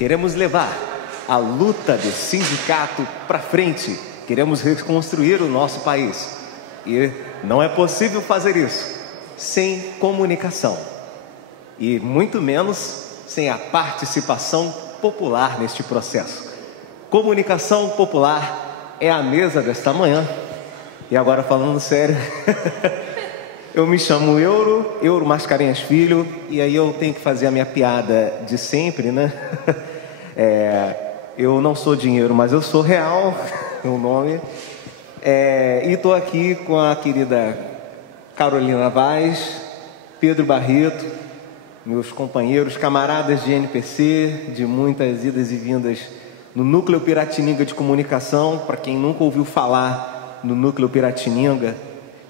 Queremos levar a luta do sindicato para frente. Queremos reconstruir o nosso país. E não é possível fazer isso sem comunicação. E muito menos sem a participação popular neste processo. Comunicação popular é a mesa desta manhã. E agora falando sério, eu me chamo Euro Mascarenhas Filho, e aí eu tenho que fazer a minha piada de sempre, né? Eu não sou dinheiro, mas eu sou real, meu nome. E estou aqui com a querida Carolina Vaz, Pedro Barreto, meus companheiros, camaradas de NPC, de muitas idas e vindas no Núcleo Piratininga de Comunicação. Para quem nunca ouviu falar no Núcleo Piratininga,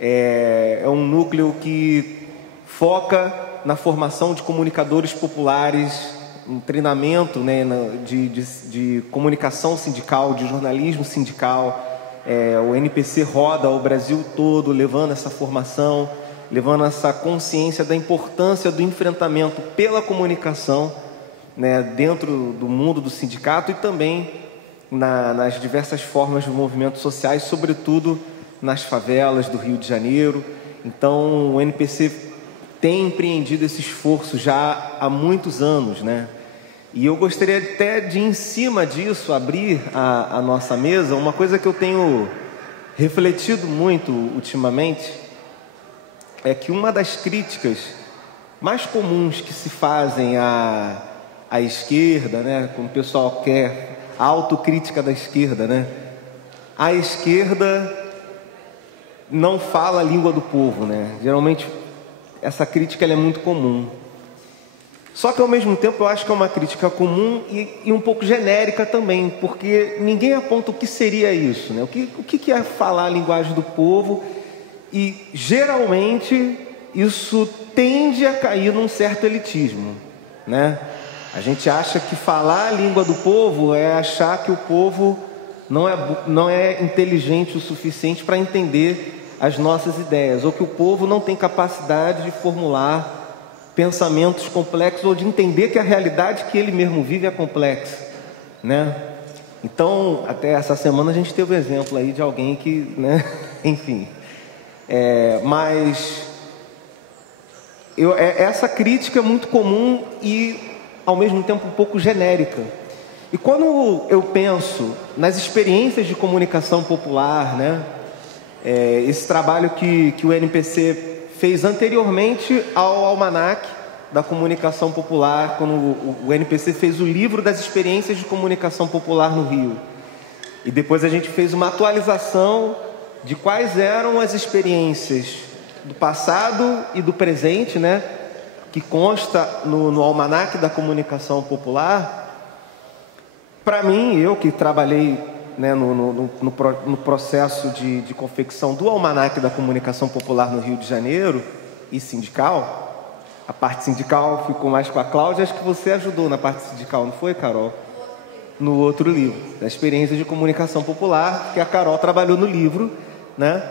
é um núcleo que foca na formação de comunicadores populares, um treinamento, né, de comunicação sindical, de jornalismo sindical. O NPC roda o Brasil todo levando essa formação, levando essa consciência da importância do enfrentamento pela comunicação, né, dentro do mundo do sindicato e também nas diversas formas de movimentos sociais, sobretudo nas favelas do Rio de Janeiro. Então o NPC tem empreendido esse esforço já há muitos anos, né? E eu gostaria até de, em cima disso, abrir a nossa mesa. Uma coisa que eu tenho refletido muito ultimamente é que uma das críticas mais comuns que se fazem à esquerda, né, quando o pessoal quer a autocrítica da esquerda, né, a esquerda não fala a língua do povo, né? Geralmente essa crítica ela é muito comum. Só que ao mesmo tempo eu acho que é uma crítica comum e um pouco genérica também, porque ninguém aponta o que seria isso, né? O que é falar a linguagem do povo, e geralmente isso tende a cair num certo elitismo, né? A gente acha que falar a língua do povo é achar que o povo não é inteligente o suficiente para entender as nossas ideias, ou que o povo não tem capacidade de formular pensamentos complexos ou de entender que a realidade que ele mesmo vive é complexa, né? Então, até essa semana a gente teve um exemplo aí de alguém que, né? Enfim, mas essa crítica é muito comum e ao mesmo tempo um pouco genérica. E quando eu penso nas experiências de comunicação popular, né? Esse trabalho que o NPC fez anteriormente ao Almanac da Comunicação Popular, quando o NPC fez o livro das experiências de comunicação popular no Rio. E depois a gente fez uma atualização de quais eram as experiências do passado e do presente, né, que consta no Almanac da Comunicação Popular. Para mim, eu que trabalhei, né, no processo de confecção do Almanac da Comunicação Popular no Rio de Janeiro e sindical, a parte sindical ficou mais com a Cláudia. Acho que você ajudou na parte sindical, não foi, Carol? No outro livro, da experiência de comunicação popular, que a Carol trabalhou no livro, né?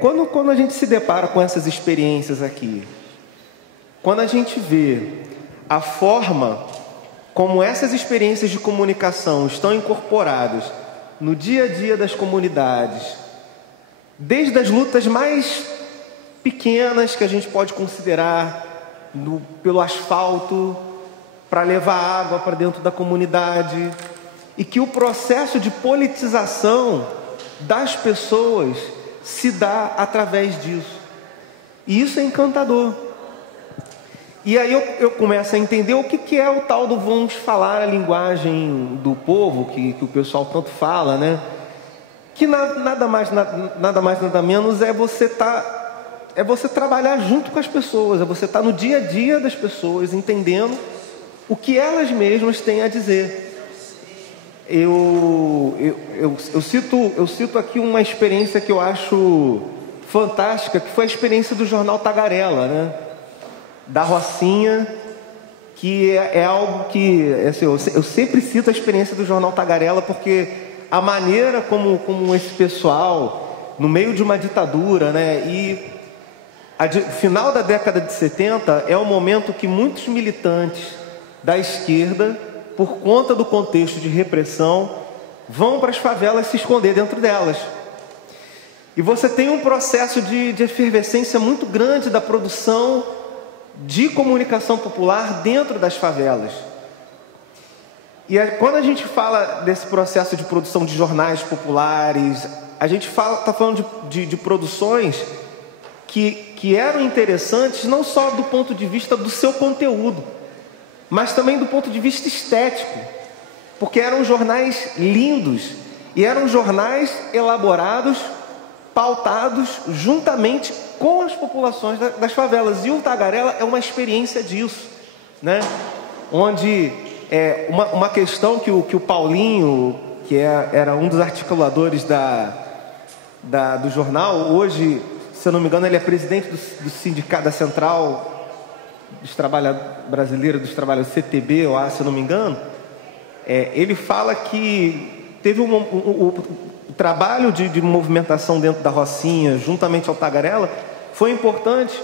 Quando a gente se depara com essas experiências aqui, quando a gente vê a forma como essas experiências de comunicação estão incorporadas no dia a dia das comunidades, desde as lutas mais pequenas que a gente pode considerar pelo asfalto para levar água para dentro da comunidade, e que o processo de politização das pessoas se dá através disso. E isso é encantador. E aí eu começo a entender o que é o tal do vamos falar a linguagem do povo, que o pessoal tanto fala, né? Que nada mais, nada menos é você trabalhar junto com as pessoas, é você estar no dia a dia das pessoas, entendendo o que elas mesmas têm a dizer. Eu cito aqui uma experiência que eu acho fantástica, que foi a experiência do jornal Tagarela, né? Da Rocinha, que é algo que, assim, eu sempre cito a experiência do jornal Tagarela, porque a maneira como esse pessoal, no meio de uma ditadura, né, e final da década de 70 é o momento que muitos militantes da esquerda por conta do contexto de repressão, vão para as favelas se esconder dentro delas. E você tem um processo de efervescência muito grande da produção de comunicação popular dentro das favelas. E quando a gente fala desse processo de produção de jornais populares, a gente está falando de produções que eram interessantes não só do ponto de vista do seu conteúdo, mas também do ponto de vista estético, porque eram jornais lindos e eram jornais elaborados, pautados juntamente com as populações das favelas. E o Tagarela é uma experiência disso, né? Onde uma questão que o Paulinho, que era um dos articuladores do jornal, hoje, se eu não me engano, ele é presidente do sindicato da Central Brasileira dos Trabalhadores, CTB, se eu não me engano. Ele fala que teve o trabalho de movimentação dentro da Rocinha, juntamente ao Tagarela, foi importante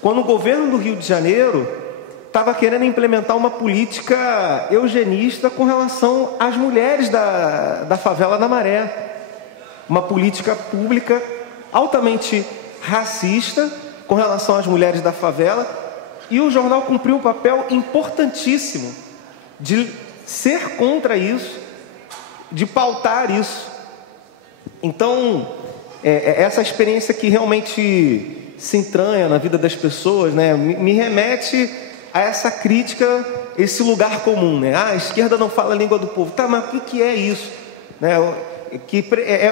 quando o governo do Rio de Janeiro estava querendo implementar uma política eugenista com relação às mulheres da favela da Maré. Uma política pública altamente racista com relação às mulheres da favela, e o jornal cumpriu um papel importantíssimo de ser contra isso, de pautar isso. Então, essa experiência que realmente se entranha na vida das pessoas, né, me remete a essa crítica, esse lugar comum, né? A esquerda não fala a língua do povo. Tá, mas o que é isso? Né?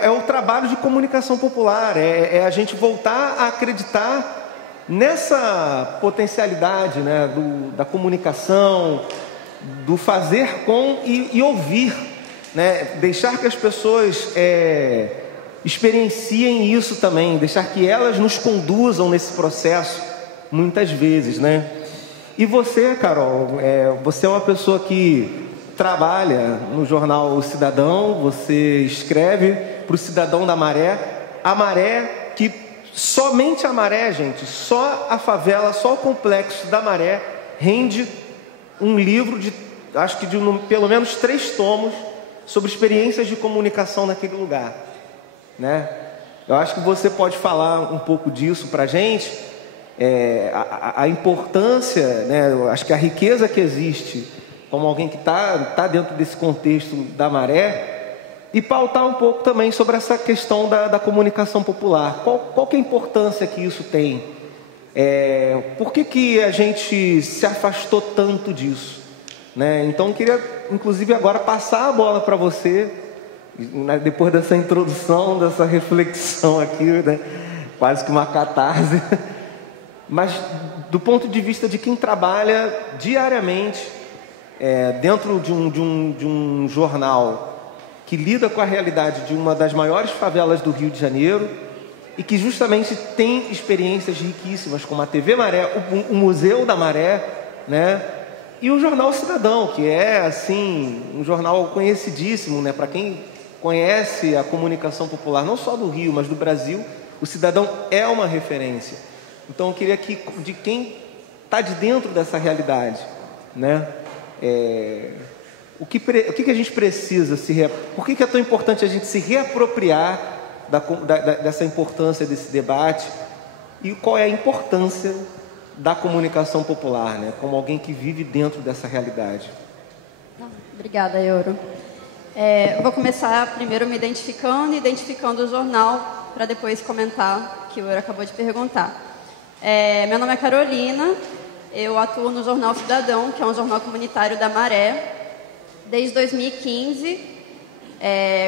É o trabalho de comunicação popular, é a gente voltar a acreditar nessa potencialidade, né, da comunicação, do fazer com e ouvir, né? Deixar que as pessoas experienciem isso também, deixar que elas nos conduzam nesse processo, muitas vezes, né? E você, Carol, você é uma pessoa que trabalha no jornal O Cidadão, você escreve para o Cidadão da Maré, a Maré, que somente a Maré, gente, só a favela, só o complexo da Maré rende um livro acho que de pelo menos 3 tomos sobre experiências de comunicação naquele lugar, né? Eu acho que você pode falar um pouco disso para a gente, a importância, né? Eu acho que a riqueza que existe como alguém que está dentro desse contexto da Maré, e pautar um pouco também sobre essa questão da comunicação popular. Qual que é a importância que isso tem? Por que a gente se afastou tanto disso? Né? Então, eu queria, inclusive, agora passar a bola para você, né, depois dessa introdução, dessa reflexão aqui, né, quase que uma catarse, mas do ponto de vista de quem trabalha diariamente dentro de um jornal que lida com a realidade de uma das maiores favelas do Rio de Janeiro e que justamente tem experiências riquíssimas, como a TV Maré, o Museu da Maré, né? E o Jornal Cidadão, que é assim um jornal conhecidíssimo, né? Para quem conhece a comunicação popular, não só do Rio, mas do Brasil, o Cidadão é uma referência. Então eu queria que, de quem está de dentro dessa realidade, né? O que a gente precisa por que é tão importante a gente se reapropriar dessa importância desse debate, e qual é a importância da comunicação popular, né? Como alguém que vive dentro dessa realidade. Obrigada, Euro. Vou começar primeiro me identificando o jornal, para depois comentar o que o Euro acabou de perguntar. Meu nome é Carolina. Eu atuo no Jornal Cidadão, que é um jornal comunitário da Maré, desde 2015.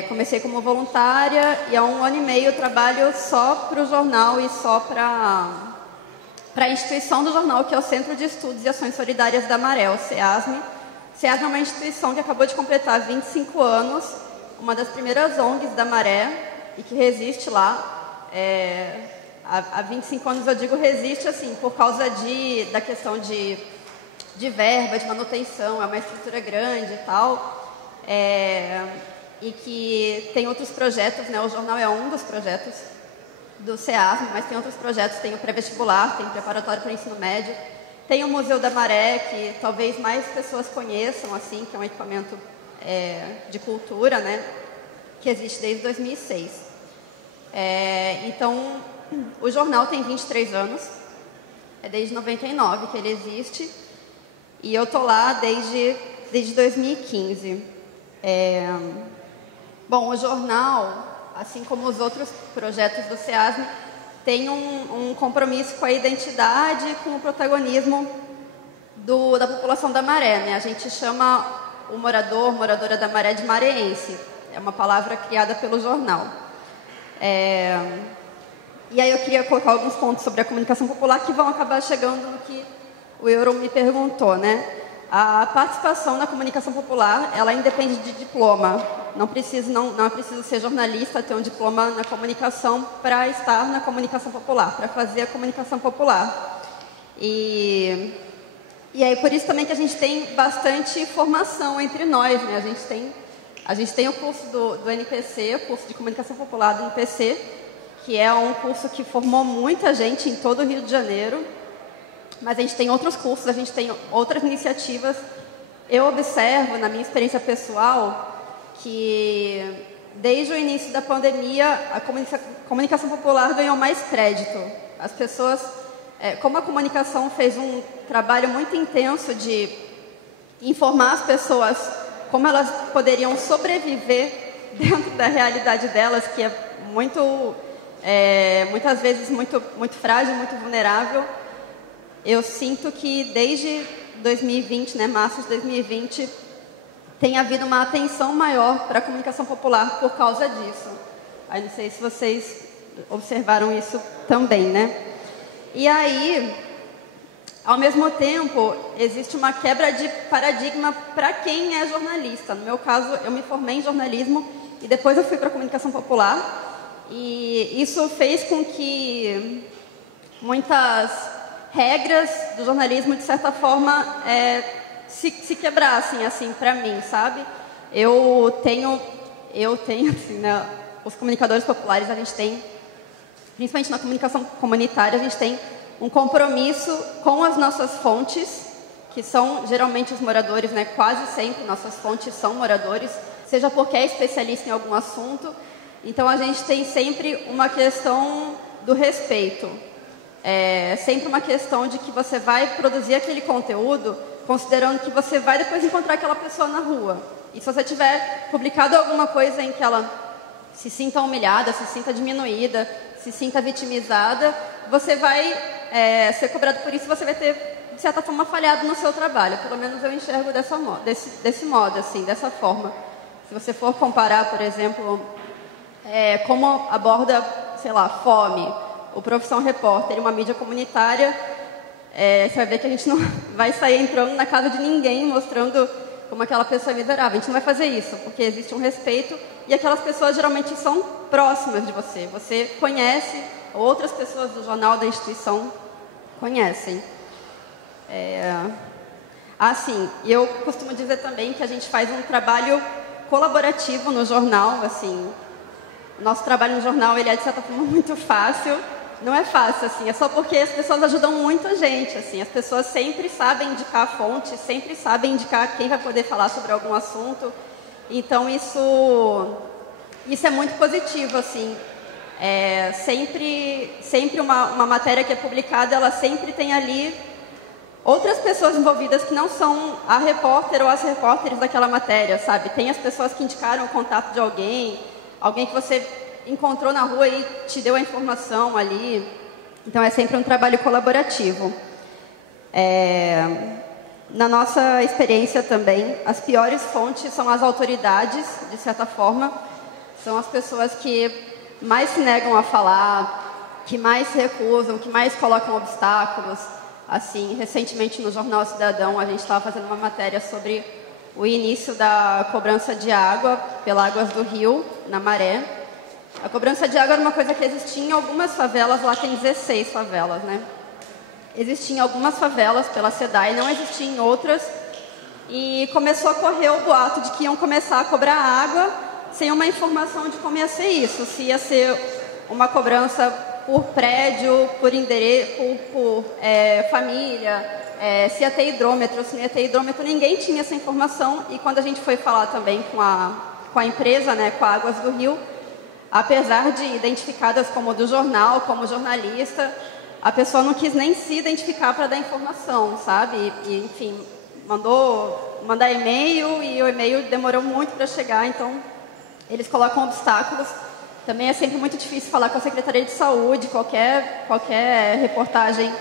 Comecei como voluntária e há 1 ano e meio eu trabalho só para o jornal e só para a instituição do jornal, que é o Centro de Estudos e Ações Solidárias da Maré, o CEASME. O CEASME é uma instituição que acabou de completar 25 anos, uma das primeiras ONGs da Maré e que resiste lá. Há 25 anos, eu digo resiste assim, por causa da questão de verba, de manutenção, é uma estrutura grande e tal, e que tem outros projetos, né? O jornal é um dos projetos do CEASM, mas tem outros projetos, tem o pré-vestibular, tem o preparatório para o ensino médio, Tem o Museu da Maré, que talvez mais pessoas conheçam, assim, que é um equipamento de cultura, né, que existe desde 2006. Então, o jornal tem 23 anos, é desde 99 que ele existe, e eu estou lá desde 2015. Bom, o jornal, assim como os outros projetos do SEASM, tem um compromisso com a identidade e com o protagonismo da população da Maré, né? A gente chama o moradora da Maré de mareense. É uma palavra criada pelo jornal. E aí eu queria colocar alguns pontos sobre a comunicação popular que vão acabar chegando no que o Euro me perguntou, né? A participação na comunicação popular, ela independe de diploma. Não é preciso ser jornalista, ter um diploma na comunicação para estar na comunicação popular, para fazer a comunicação popular. E aí, por isso também que a gente tem bastante formação entre nós, né? A gente tem o curso do NPC, o curso de Comunicação Popular do NPC, que é um curso que formou muita gente em todo o Rio de Janeiro. Mas a gente tem outros cursos, a gente tem outras iniciativas. Eu observo, na minha experiência pessoal, que desde o início da pandemia, a comunicação popular ganhou mais crédito. As pessoas, como a comunicação fez um trabalho muito intenso de informar as pessoas como elas poderiam sobreviver dentro da realidade delas, que é muitas vezes muito frágil, muito vulnerável. Eu sinto que desde 2020, né, março de 2020, tem havido uma atenção maior para a comunicação popular por causa disso. Aí não sei se vocês observaram isso também, né? E aí, ao mesmo tempo, existe uma quebra de paradigma para quem é jornalista. No meu caso, eu me formei em jornalismo e depois eu fui para a comunicação popular. E isso fez com que muitas regras do jornalismo, de certa forma, se quebrassem, assim, para mim, sabe? Eu tenho assim, né, os comunicadores populares, a gente tem, principalmente na comunicação comunitária, a gente tem um compromisso com as nossas fontes, que são geralmente os moradores, né? Quase sempre nossas fontes são moradores, seja porque é especialista em algum assunto. Então, a gente tem sempre uma questão do respeito. Sempre uma questão de que você vai produzir aquele conteúdo considerando que você vai depois encontrar aquela pessoa na rua. E se você tiver publicado alguma coisa em que ela se sinta humilhada, se sinta diminuída, se sinta vitimizada, você vai ser cobrado por isso, você vai ter, de certa forma, falhado no seu trabalho. Pelo menos eu enxergo desse modo, assim, dessa forma. Se você for comparar, por exemplo, como aborda, sei lá, fome, o Profissão Repórter, uma mídia comunitária, você vai ver que a gente não vai sair entrando na casa de ninguém mostrando como aquela pessoa é miserável. A gente não vai fazer isso, porque existe um respeito e aquelas pessoas geralmente são próximas de você. Você conhece, outras pessoas do jornal, da instituição, conhecem. Assim, eu costumo dizer também que a gente faz um trabalho colaborativo no jornal, assim. O nosso trabalho no jornal, ele é, de certa forma, muito fácil. Não é fácil, assim, é só porque as pessoas ajudam muito a gente, assim. As pessoas sempre sabem indicar a fonte, sempre sabem indicar quem vai poder falar sobre algum assunto. Então, isso é muito positivo, assim. Sempre uma matéria que é publicada, ela sempre tem ali outras pessoas envolvidas que não são a repórter ou as repórteres daquela matéria, sabe? Tem as pessoas que indicaram o contato de alguém que você encontrou na rua e te deu a informação ali. Então, é sempre um trabalho colaborativo. Na nossa experiência também, as piores fontes são as autoridades, de certa forma. São as pessoas que mais se negam a falar, que mais se recusam, que mais colocam obstáculos. Assim, recentemente no Jornal Cidadão, a gente estava fazendo uma matéria sobre o início da cobrança de água pela Águas do Rio, na Maré. A cobrança de água era uma coisa que existia em algumas favelas, lá tem 16 favelas, né? Existia em algumas favelas pela SEDAI, não existia em outras. E começou a correr o boato de que iam começar a cobrar água sem uma informação de como ia ser isso. Se ia ser uma cobrança por prédio, por endereço, por família, se ia ter hidrômetro, se não ia ter hidrômetro, ninguém tinha essa informação. E quando a gente foi falar também com a empresa, né, com a Águas do Rio, apesar de identificadas como do jornal, como jornalista, a pessoa não quis nem se identificar para dar informação, sabe? E, enfim, mandar e-mail, e o e-mail demorou muito para chegar, então eles colocam obstáculos. Também é sempre muito difícil falar com a Secretaria de Saúde, qualquer reportagem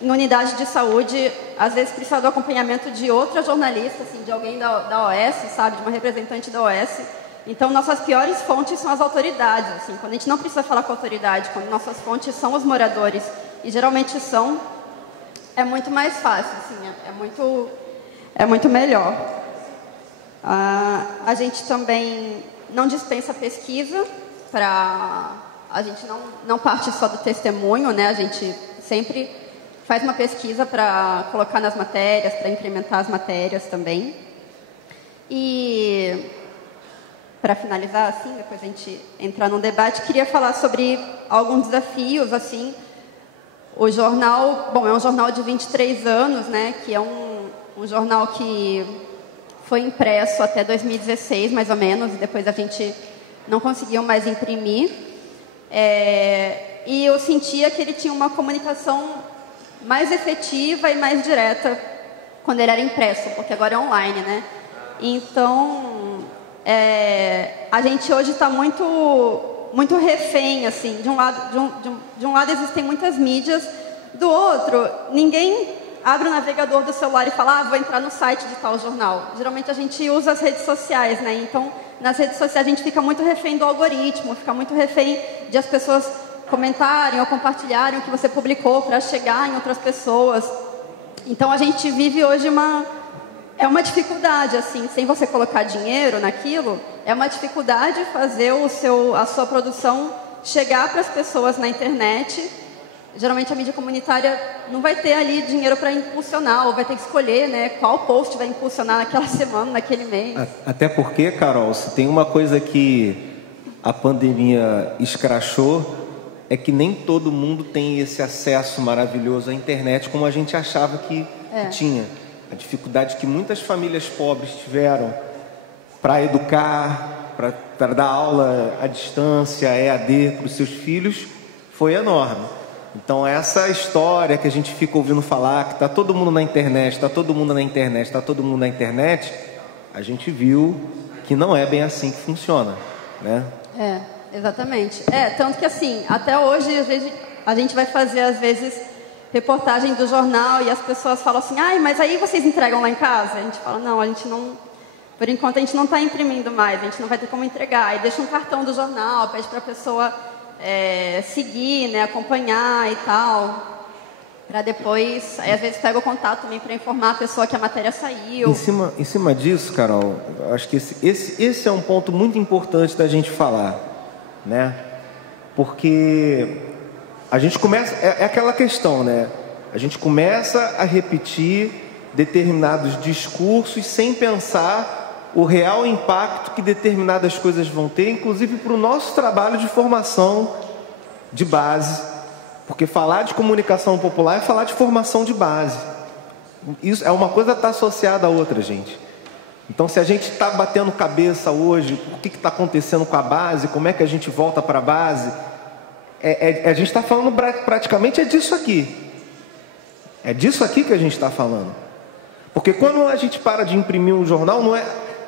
em unidade de saúde, às vezes precisa do acompanhamento de outra jornalista, assim, de alguém da OS, sabe, de uma representante da OS. Então, nossas piores fontes são as autoridades, assim, quando a gente não precisa falar com a autoridade, quando nossas fontes são os moradores, e geralmente é muito mais fácil, assim, é muito melhor. A gente também não dispensa pesquisa, a gente não parte só do testemunho, né? A gente sempre faz uma pesquisa para colocar nas matérias, para incrementar as matérias também. E para finalizar, assim, depois a gente entrar num debate, queria falar sobre alguns desafios, assim. O jornal, é um jornal de 23 anos, né? Que é um jornal que foi impresso até 2016, mais ou menos, e depois a gente não conseguiu mais imprimir. E eu sentia que ele tinha uma comunicação mais efetiva e mais direta quando ele era impresso, porque agora é online, né? Então, a gente hoje está muito refém, assim. De um lado existem muitas mídias, do outro, ninguém abre o navegador do celular e fala, vou entrar no site de tal jornal. Geralmente a gente usa as redes sociais, né? Então, nas redes sociais a gente fica muito refém do algoritmo, fica muito refém de as pessoas comentarem ou compartilharem o que você publicou para chegar em outras pessoas. Então, a gente vive hoje uma dificuldade, assim, sem você colocar dinheiro naquilo, é uma dificuldade fazer a sua produção chegar para as pessoas na internet. Geralmente a mídia comunitária não vai ter ali dinheiro para impulsionar, ou vai ter que escolher, né, qual post vai impulsionar naquela semana, naquele mês. Até porque, Carol, se tem uma coisa que a pandemia escrachou, é que nem todo mundo tem esse acesso maravilhoso à internet como a gente achava que tinha. A dificuldade que muitas famílias pobres tiveram para educar, para dar aula à distância, EAD, para os seus filhos, foi enorme. Então, essa história que a gente fica ouvindo falar, que está todo mundo na internet, está todo mundo na internet, está todo mundo na internet, a gente viu que não é bem assim que funciona, né? Exatamente. Tanto que, assim, até hoje, às vezes, a gente vai fazer, às vezes, reportagem do jornal e as pessoas falam assim, mas aí vocês entregam lá em casa? A gente fala, não, a gente não... Por enquanto, a gente não está imprimindo mais, a gente não vai ter como entregar. Aí deixa um cartão do jornal, pede para a pessoa... seguir, né, acompanhar e tal, para depois, aí às vezes pega o contato também para informar a pessoa que a matéria saiu. Em cima disso, Carol, acho que esse é um ponto muito importante da gente falar, né? Porque a gente começa, é aquela questão, né? A gente começa a repetir determinados discursos sem pensar o real impacto que determinadas coisas vão ter, inclusive para o nosso trabalho de formação de base, porque falar de comunicação popular é falar de formação de base. Isso é uma coisa está associada à outra, gente. Então, se a gente está batendo cabeça hoje, o que está acontecendo com a base, como é que a gente volta para a base, a gente está falando praticamente disso aqui. É disso aqui que a gente está falando. Porque quando a gente para de imprimir um jornal, não é...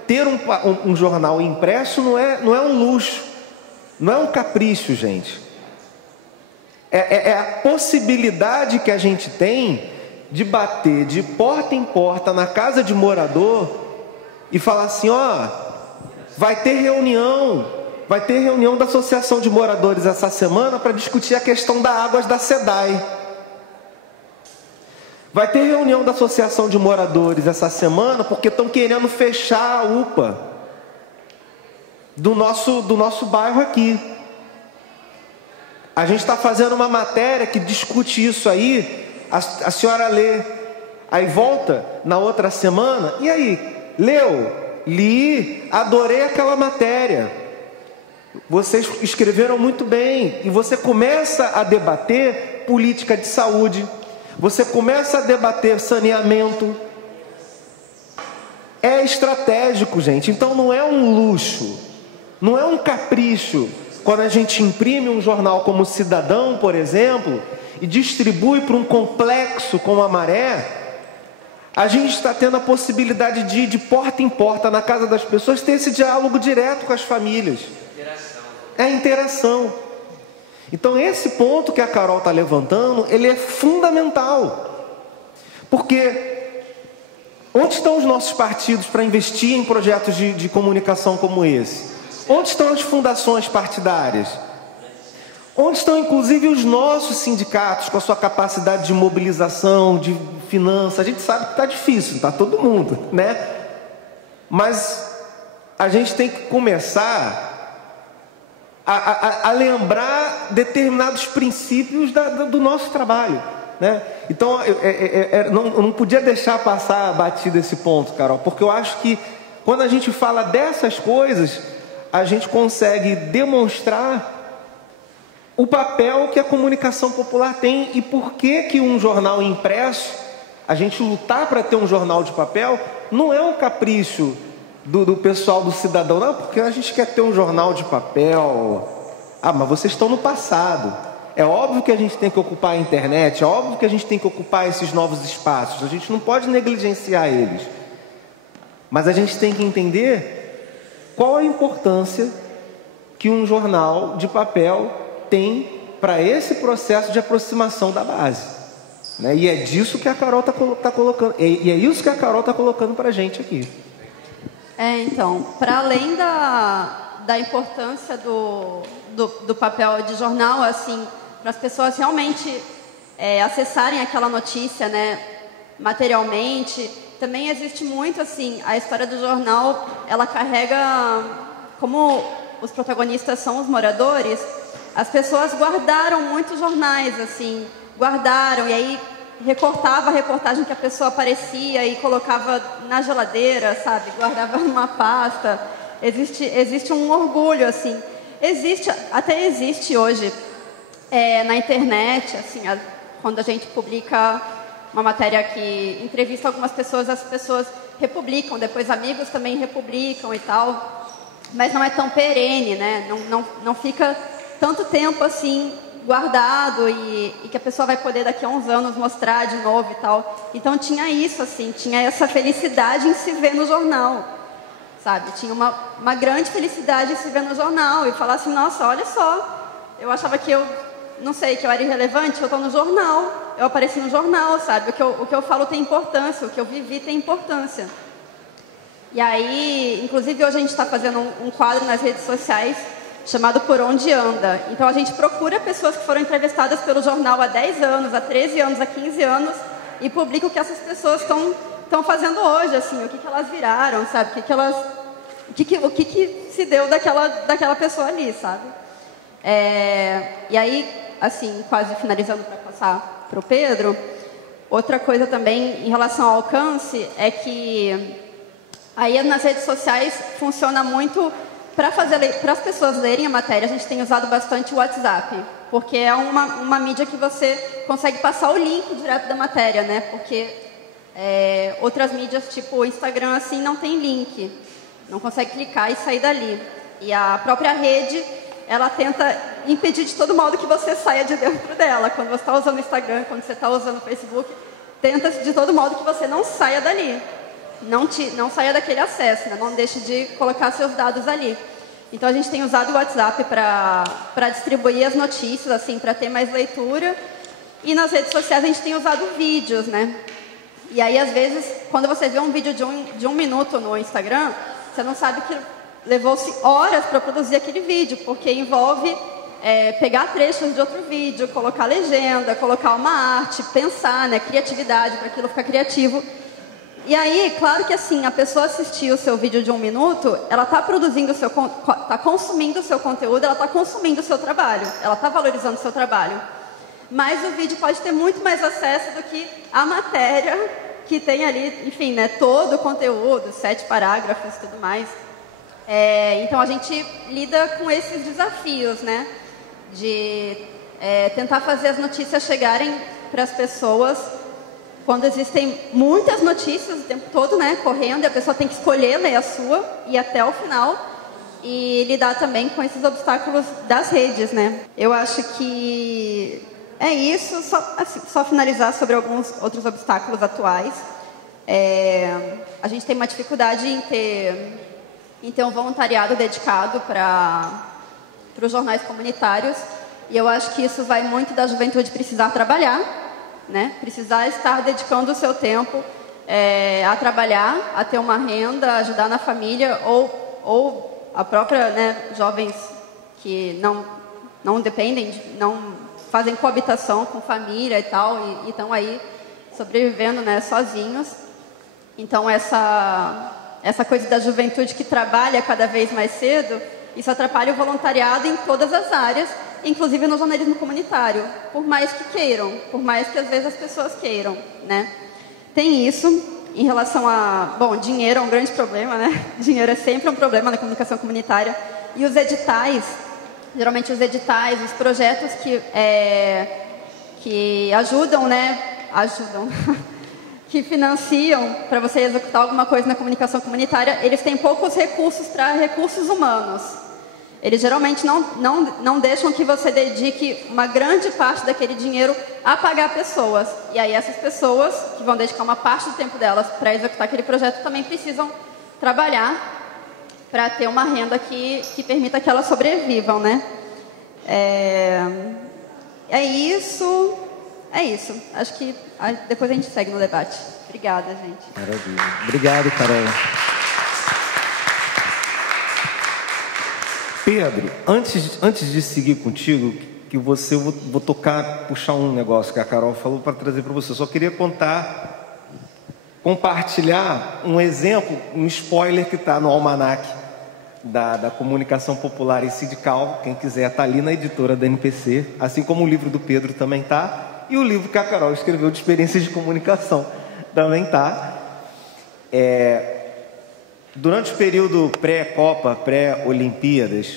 Ter um jornal impresso não é um luxo, não é um capricho, gente. É a possibilidade que a gente tem de bater de porta em porta na casa de morador e falar assim, vai ter reunião da Associação de Moradores essa semana para discutir a questão da águas da SEDAI. Vai ter reunião da Associação de Moradores essa semana porque estão querendo fechar a UPA do nosso bairro aqui. A gente está fazendo uma matéria que discute isso aí, a senhora lê, aí volta na outra semana, e aí? Leu? Li, adorei aquela matéria. Vocês escreveram muito bem, e você começa a debater política de saúde. Você começa a debater saneamento. É estratégico, gente. Então não é um luxo, não é um capricho. Quando a gente imprime um jornal como Cidadão, por exemplo, e distribui para um complexo como a Maré, a gente está tendo a possibilidade de porta em porta, na casa das pessoas, ter esse diálogo direto com as famílias. É interação. Então esse ponto que a Carol está levantando, ele é fundamental. Porque onde estão os nossos partidos para investir em projetos de comunicação como esse? Onde estão as fundações partidárias? Onde estão, inclusive, os nossos sindicatos com a sua capacidade de mobilização, de finanças? A gente sabe que está difícil, está todo mundo, né? Mas a gente tem que começar a lembrar determinados princípios do nosso trabalho, né? Então, eu não podia deixar passar batido esse ponto, Carol, porque eu acho que quando a gente fala dessas coisas, a gente consegue demonstrar o papel que a comunicação popular tem e por que um jornal impresso, a gente lutar para ter um jornal de papel, não é um capricho do pessoal do Cidadão, não, porque a gente quer ter um jornal de papel. Ah, mas vocês estão no passado. É óbvio que a gente tem que ocupar a internet, é óbvio que a gente tem que ocupar esses novos espaços, a gente não pode negligenciar eles. Mas a gente tem que entender qual a importância que um jornal de papel tem para esse processo de aproximação da base, né? E é disso que a Carol está colocando, e é isso que a Carol está colocando para a gente aqui. Então, para além da importância do papel de jornal, assim, para as pessoas realmente acessarem aquela notícia, né, materialmente, também existe muito, assim, a história do jornal, ela carrega, como os protagonistas são os moradores, as pessoas guardaram muitos jornais, assim, guardaram, e aí recortava a reportagem que a pessoa aparecia e colocava na geladeira, sabe, guardava numa pasta. Existe um orgulho, assim, até existe hoje, na internet, assim, quando a gente publica uma matéria que entrevista algumas pessoas, as pessoas republicam, depois amigos também republicam e tal, mas não é tão perene, né? Não fica tanto tempo assim guardado e que a pessoa vai poder daqui a uns anos mostrar de novo e tal. Então tinha isso, assim, tinha essa felicidade em se ver no jornal, sabe? Tinha uma grande felicidade em se ver no jornal e falar assim, nossa, olha só, eu achava que eu era irrelevante, eu estou no jornal, eu apareci no jornal, sabe? O que eu falo tem importância, o que eu vivi tem importância. E aí, inclusive hoje a gente está fazendo um quadro nas redes sociais chamado Por Onde Anda. Então a gente procura pessoas que foram entrevistadas pelo jornal há 10 anos, há 13 anos, há 15 anos e publica o que essas pessoas estão fazendo hoje, assim, o que elas viraram, sabe? O que se deu daquela pessoa ali, sabe? E aí, assim, quase finalizando para passar para o Pedro, outra coisa também em relação ao alcance é que aí nas redes sociais funciona muito para as pessoas lerem a matéria. A gente tem usado bastante o WhatsApp, porque é uma mídia que você consegue passar o link direto da matéria, né? Porque outras mídias, tipo o Instagram, assim, não tem link, não consegue clicar e sair dali. E a própria rede, ela tenta impedir de todo modo que você saia de dentro dela. Quando você está usando o Instagram, quando você está usando o Facebook, tenta de todo modo que você não saia dali. Não saia daquele acesso, né? Não deixe de colocar seus dados ali. Então a gente tem usado o WhatsApp para distribuir as notícias, assim, para ter mais leitura. E nas redes sociais a gente tem usado vídeos, né? E aí, às vezes, quando você vê um vídeo de um minuto no Instagram, você não sabe que levou-se horas para produzir aquele vídeo, porque envolve pegar trechos de outro vídeo, colocar legenda, colocar uma arte, pensar, né, criatividade, para aquilo ficar criativo. E aí, claro que assim, a pessoa assistir o seu vídeo de 1 minuto, ela está está consumindo o seu conteúdo, ela está consumindo o seu trabalho, ela está valorizando o seu trabalho. Mas o vídeo pode ter muito mais acesso do que a matéria que tem ali, enfim, né, todo o conteúdo, 7 parágrafos e tudo mais. Então a gente lida com esses desafios, né, de tentar fazer as notícias chegarem para as pessoas quando existem muitas notícias o tempo todo, né, correndo, e a pessoa tem que escolher ler a sua e ir até o final e lidar também com esses obstáculos das redes, né? Eu acho que é isso, só finalizar sobre alguns outros obstáculos atuais. A gente tem uma dificuldade em ter um voluntariado dedicado para os jornais comunitários, e eu acho que isso vai muito da juventude precisar trabalhar, né? Precisar estar dedicando o seu tempo a trabalhar, a ter uma renda, ajudar na família, ou a própria, né, jovens que não dependem, não fazem coabitação com família e tal, e estão aí sobrevivendo, né, sozinhos. Então essa coisa da juventude que trabalha cada vez mais cedo, isso atrapalha o voluntariado em todas as áreas, inclusive no jornalismo comunitário, por mais que queiram, por mais que às vezes as pessoas queiram, né? Tem isso. Em relação a... Bom, dinheiro é um grande problema, né? Dinheiro é sempre um problema na comunicação comunitária. E os editais, geralmente os editais, os projetos que ajudam, né? Que financiam para você executar alguma coisa na comunicação comunitária, eles têm poucos recursos para recursos humanos. Eles geralmente não deixam que você dedique uma grande parte daquele dinheiro a pagar pessoas. E aí essas pessoas, que vão dedicar uma parte do tempo delas para executar aquele projeto, também precisam trabalhar para ter uma renda que permita que elas sobrevivam, né? É isso. Acho que depois a gente segue no debate. Obrigada, gente. Maravilha. Obrigado, Carol. Pedro, antes de seguir contigo, eu vou puxar um negócio que a Carol falou para trazer para você. Eu só queria compartilhar um exemplo, um spoiler que está no almanaque da comunicação popular e sindical. Quem quiser, está ali na editora da NPC, assim como o livro do Pedro também está, e o livro que a Carol escreveu de experiências de comunicação também está. Durante o período pré-Copa, pré-Olimpíadas,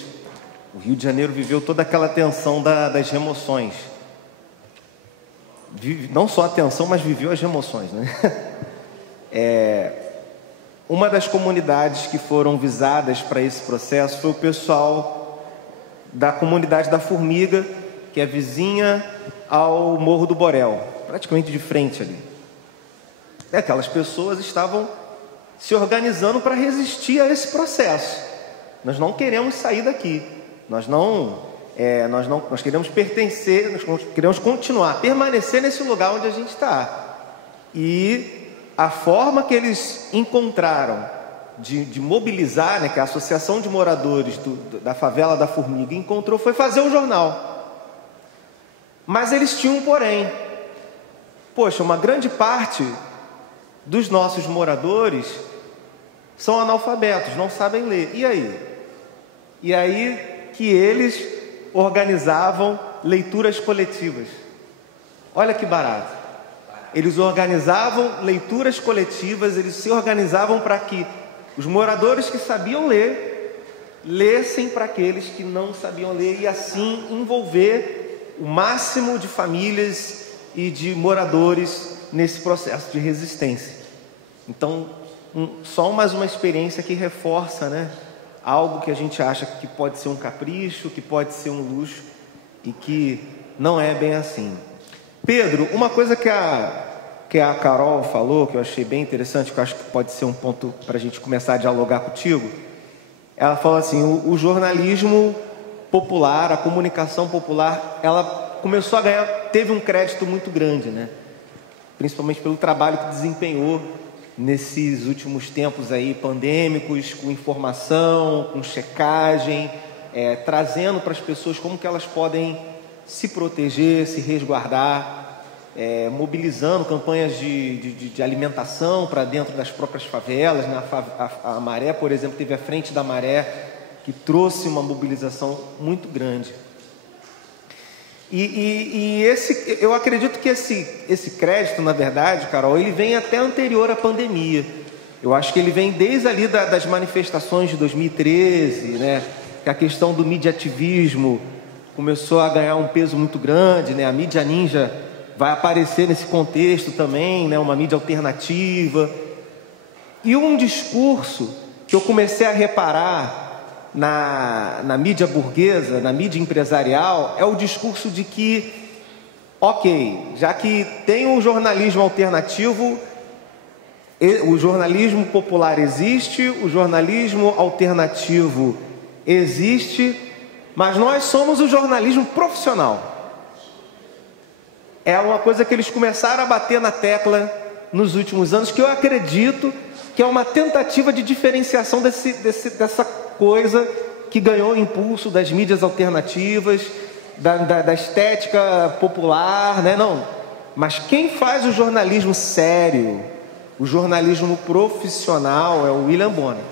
o Rio de Janeiro viveu toda aquela tensão das remoções. Não só a tensão, mas viveu as remoções, né? Uma das comunidades que foram visadas para esse processo foi o pessoal da comunidade da Formiga, que é vizinha ao Morro do Borel, praticamente de frente ali. Aquelas pessoas estavam se organizando para resistir a esse processo. Nós não queremos sair daqui. Nós queremos pertencer, nós queremos permanecer nesse lugar onde a gente está. E a forma que eles encontraram de mobilizar, né, que a Associação de Moradores da Favela da Formiga encontrou, foi fazer um jornal. Mas eles tinham um porém. Poxa, uma grande parte dos nossos moradores são analfabetos, não sabem ler. E aí? E aí que eles organizavam leituras coletivas. Olha que barato. Eles organizavam leituras coletivas, eles se organizavam para que os moradores que sabiam ler, lessem para aqueles que não sabiam ler, e assim envolver o máximo de famílias e de moradores nesse processo de resistência. Então, só mais uma experiência que reforça, né, algo que a gente acha que pode ser um capricho, que pode ser um luxo, e que não é bem assim. Pedro, uma coisa que a Carol falou, que eu achei bem interessante, que eu acho que pode ser um ponto para a gente começar a dialogar contigo. Ela falou assim, o jornalismo popular, a comunicação popular, ela começou a ganhar, teve um crédito muito grande, né? Principalmente pelo trabalho que desempenhou nesses últimos tempos aí pandêmicos, com informação, com checagem, trazendo para as pessoas como que elas podem se proteger, se resguardar, mobilizando campanhas de alimentação para dentro das próprias favelas, né? A Maré, por exemplo, teve a Frente da Maré, que trouxe uma mobilização muito grande. Eu acredito que esse crédito, na verdade, Carol, ele vem até anterior à pandemia. Eu acho que ele vem desde ali das manifestações de 2013, né? Que a questão do mediativismo começou a ganhar um peso muito grande, né? A mídia ninja vai aparecer nesse contexto também, né, uma mídia alternativa. E um discurso que eu comecei a reparar na mídia burguesa, na mídia empresarial, é o discurso de que, ok, já que tem um jornalismo alternativo, o jornalismo popular existe, o jornalismo alternativo existe, mas nós somos o jornalismo profissional. É uma coisa que eles começaram a bater na tecla nos últimos anos, que eu acredito que é uma tentativa de diferenciação dessa coisa que ganhou impulso das mídias alternativas, da estética popular, né? Não, mas quem faz o jornalismo sério, o jornalismo profissional, é o William Bonner.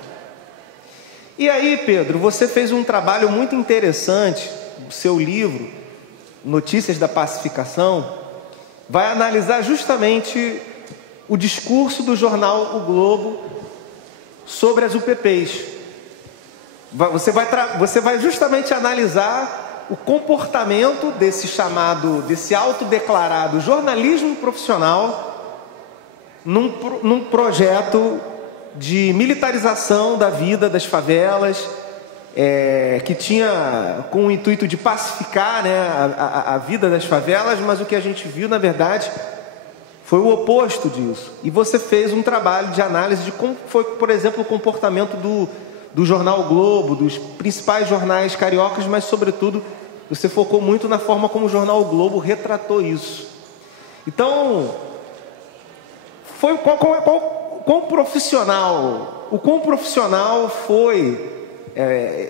E aí, Pedro, você fez um trabalho muito interessante, o seu livro, Notícias da Pacificação, vai analisar justamente o discurso do jornal O Globo sobre as UPPs. Você vai justamente analisar o comportamento desse autodeclarado jornalismo profissional num projeto de militarização da vida das favelas, que tinha com o intuito de pacificar, né, a vida das favelas, mas o que a gente viu, na verdade, foi o oposto disso. E você fez um trabalho de análise de como foi, por exemplo, o comportamento do jornal o Globo, dos principais jornais cariocas, mas, sobretudo, você focou muito na forma como o jornal o Globo retratou isso. Então, foi quão profissional foi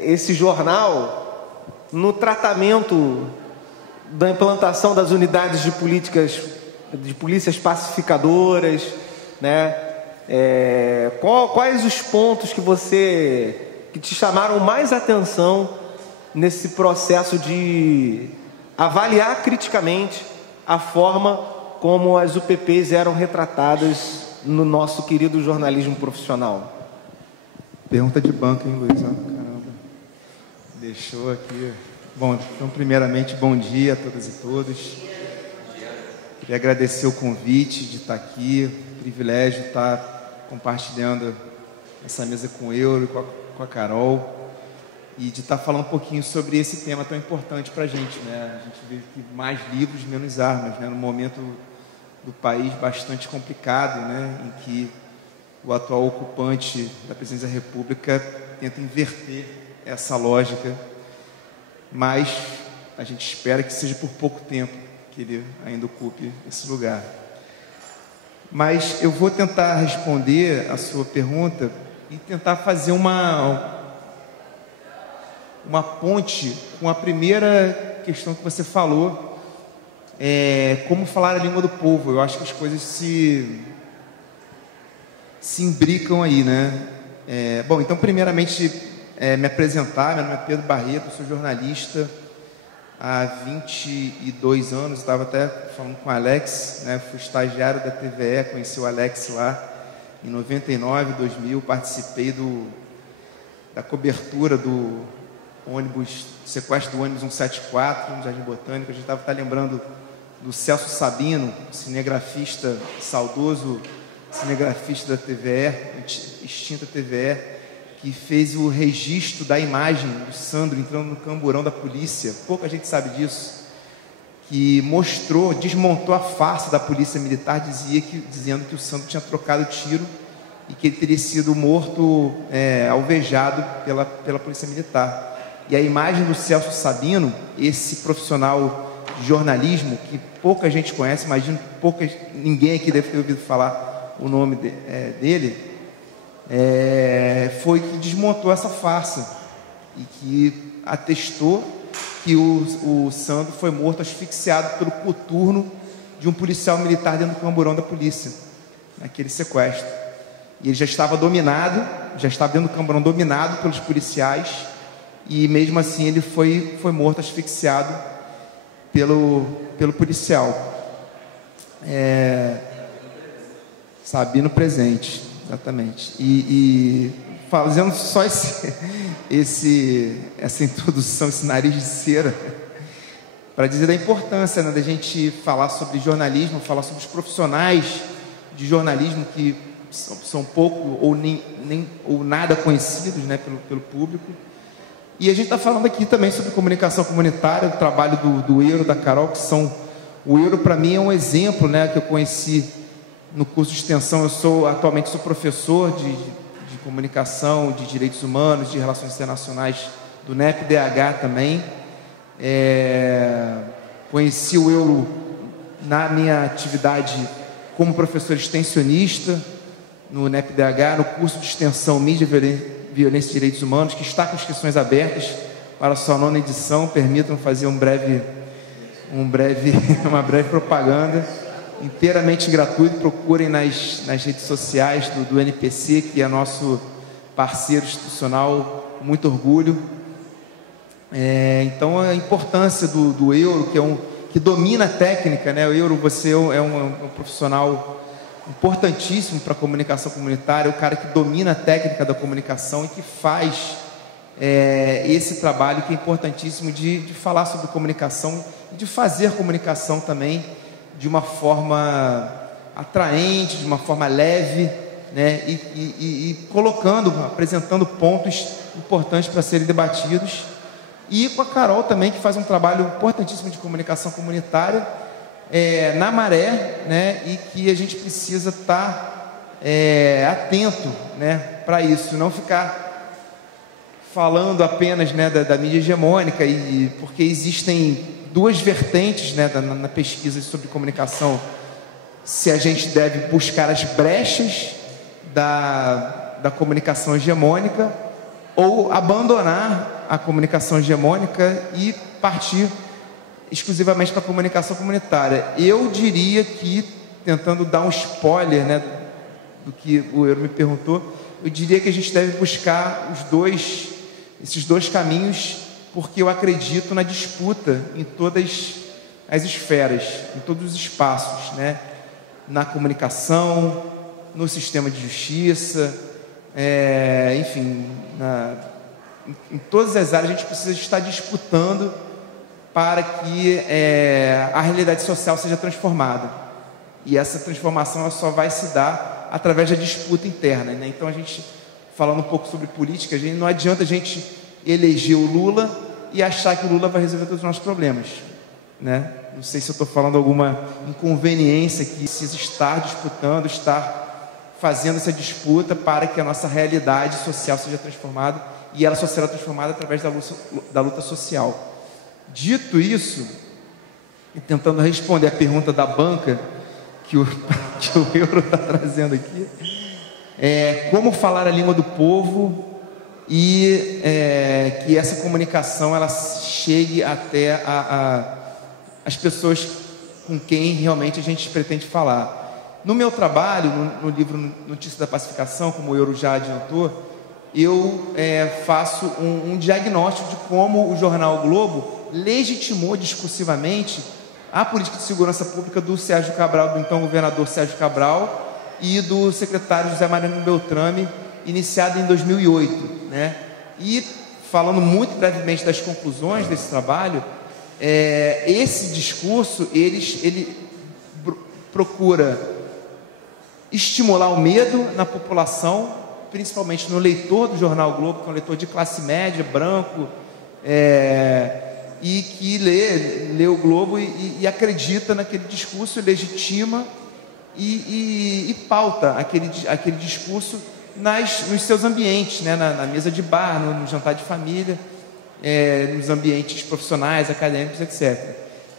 esse jornal no tratamento da implantação das unidades de polícias pacificadoras, né? Quais os pontos que te chamaram mais atenção nesse processo de avaliar criticamente a forma como as UPPs eram retratadas no nosso querido jornalismo profissional? Pergunta de banco, hein, Luiz? Caramba, deixou aqui. Bom, então, primeiramente, bom dia a todas e todos. Queria agradecer o convite de estar aqui, o privilégio de estar compartilhando essa mesa com o Euro e com a Carol, e de estar falando um pouquinho sobre esse tema tão importante para a gente, né? A gente vê que mais livros, menos armas, né? Num momento do país bastante complicado, né? Em que o atual ocupante da presidência da República tenta inverter essa lógica, mas a gente espera que seja por pouco tempo que ele ainda ocupe esse lugar. Mas eu vou tentar responder a sua pergunta e tentar fazer uma ponte com a primeira questão que você falou, como falar a língua do povo. Eu acho que as coisas se imbricam aí, né? Bom, então, primeiramente, me apresentar. Meu nome é Pedro Barreto, eu sou jornalista há 22 anos. Estava até falando com o Alex, né? Fui estagiário da TVE, conheci o Alex lá em 99, 2000, participei da cobertura do sequestro do ônibus 174 no Jardim Botânico. A gente estava lembrando do Celso Sabino, cinegrafista, saudoso cinegrafista da TVE, extinta TVE, que fez o registro da imagem do Sandro entrando no camburão da polícia. Pouca gente sabe disso. Que desmontou a farsa da polícia militar, dizendo que o Sandro tinha trocado tiro e que ele teria sido morto, alvejado pela polícia militar. E a imagem do Celso Sabino, esse profissional de jornalismo que pouca gente conhece, imagino ninguém aqui deve ter ouvido falar o nome dele, foi que desmontou essa farsa e que atestou que o Sandro foi morto asfixiado pelo coturno de um policial militar dentro do camburão da polícia, naquele sequestro. E ele já estava dentro do camburão dominado pelos policiais, e mesmo assim ele foi morto asfixiado pelo policial. Sabino presente, exatamente. E fazendo só essa introdução, esse nariz de cera, para dizer da importância, né, da gente falar sobre jornalismo, falar sobre os profissionais de jornalismo que são pouco ou nada conhecidos, né, pelo público. E a gente está falando aqui também sobre comunicação comunitária, o trabalho do Euro, da Carol, que são... O Euro, para mim, é um exemplo, né, que eu conheci no curso de extensão. Atualmente sou professor de comunicação, de direitos humanos, de relações internacionais do NEP-DH também. Conheci o Euro na minha atividade como professor extensionista no NEP-DH, no curso de extensão Mídia, Violência e Direitos Humanos, que está com inscrições abertas para a sua 9ª edição. Permitam fazer uma breve propaganda, inteiramente gratuito. Procurem nas redes sociais do NPC, que é nosso parceiro institucional, com muito orgulho. Então, a importância do Euro, que domina a técnica, né? O Euro, você é um profissional importantíssimo para a comunicação comunitária, o cara que domina a técnica da comunicação e que faz esse trabalho que é importantíssimo de falar sobre comunicação e de fazer comunicação também de uma forma atraente, de uma forma leve, né? E apresentando pontos importantes para serem debatidos. E com a Carol também, que faz um trabalho importantíssimo de comunicação comunitária na Maré, né? E que a gente precisa estar atento, né, para isso, não ficar falando apenas, né, da mídia hegemônica, porque existem duas vertentes, né, na pesquisa sobre comunicação: se a gente deve buscar as brechas da comunicação hegemônica ou abandonar a comunicação hegemônica e partir exclusivamente para a comunicação comunitária. Eu diria que, tentando dar um spoiler, né, do que o Euro me perguntou, eu diria que a gente deve buscar esses dois caminhos, porque eu acredito na disputa em todas as esferas, em todos os espaços, né? Na comunicação, no sistema de justiça, enfim, em todas as áreas a gente precisa estar disputando para que a realidade social seja transformada. E essa transformação ela só vai se dar através da disputa interna, né? Então, a gente, falando um pouco sobre política, não adianta a gente eleger o Lula e achar que o Lula vai resolver todos os nossos problemas, né? Não sei se eu estou falando alguma inconveniência que precisa estar disputando, estar fazendo essa disputa para que a nossa realidade social seja transformada, e ela só será transformada através da luta social. Dito isso, e tentando responder a pergunta da banca que o Euro está trazendo aqui, como falar a língua do povo e que essa comunicação ela chegue até as pessoas com quem realmente a gente pretende falar. No meu trabalho, no livro Notícia da Pacificação, como o Euro já adiantou, eu faço um diagnóstico de como o jornal o Globo legitimou discursivamente a política de segurança pública do Sérgio Cabral, do então governador Sérgio Cabral, e do secretário José Mariano Beltrame, iniciado em 2008, né? E falando muito brevemente das conclusões desse trabalho, esse discurso ele procura estimular o medo na população, principalmente no leitor do jornal o Globo, que é um leitor de classe média, branco, e que lê o Globo e acredita naquele discurso, legitima e pauta aquele discurso nos seus ambientes, né? Na mesa de bar, no jantar de família, nos ambientes profissionais, acadêmicos, etc.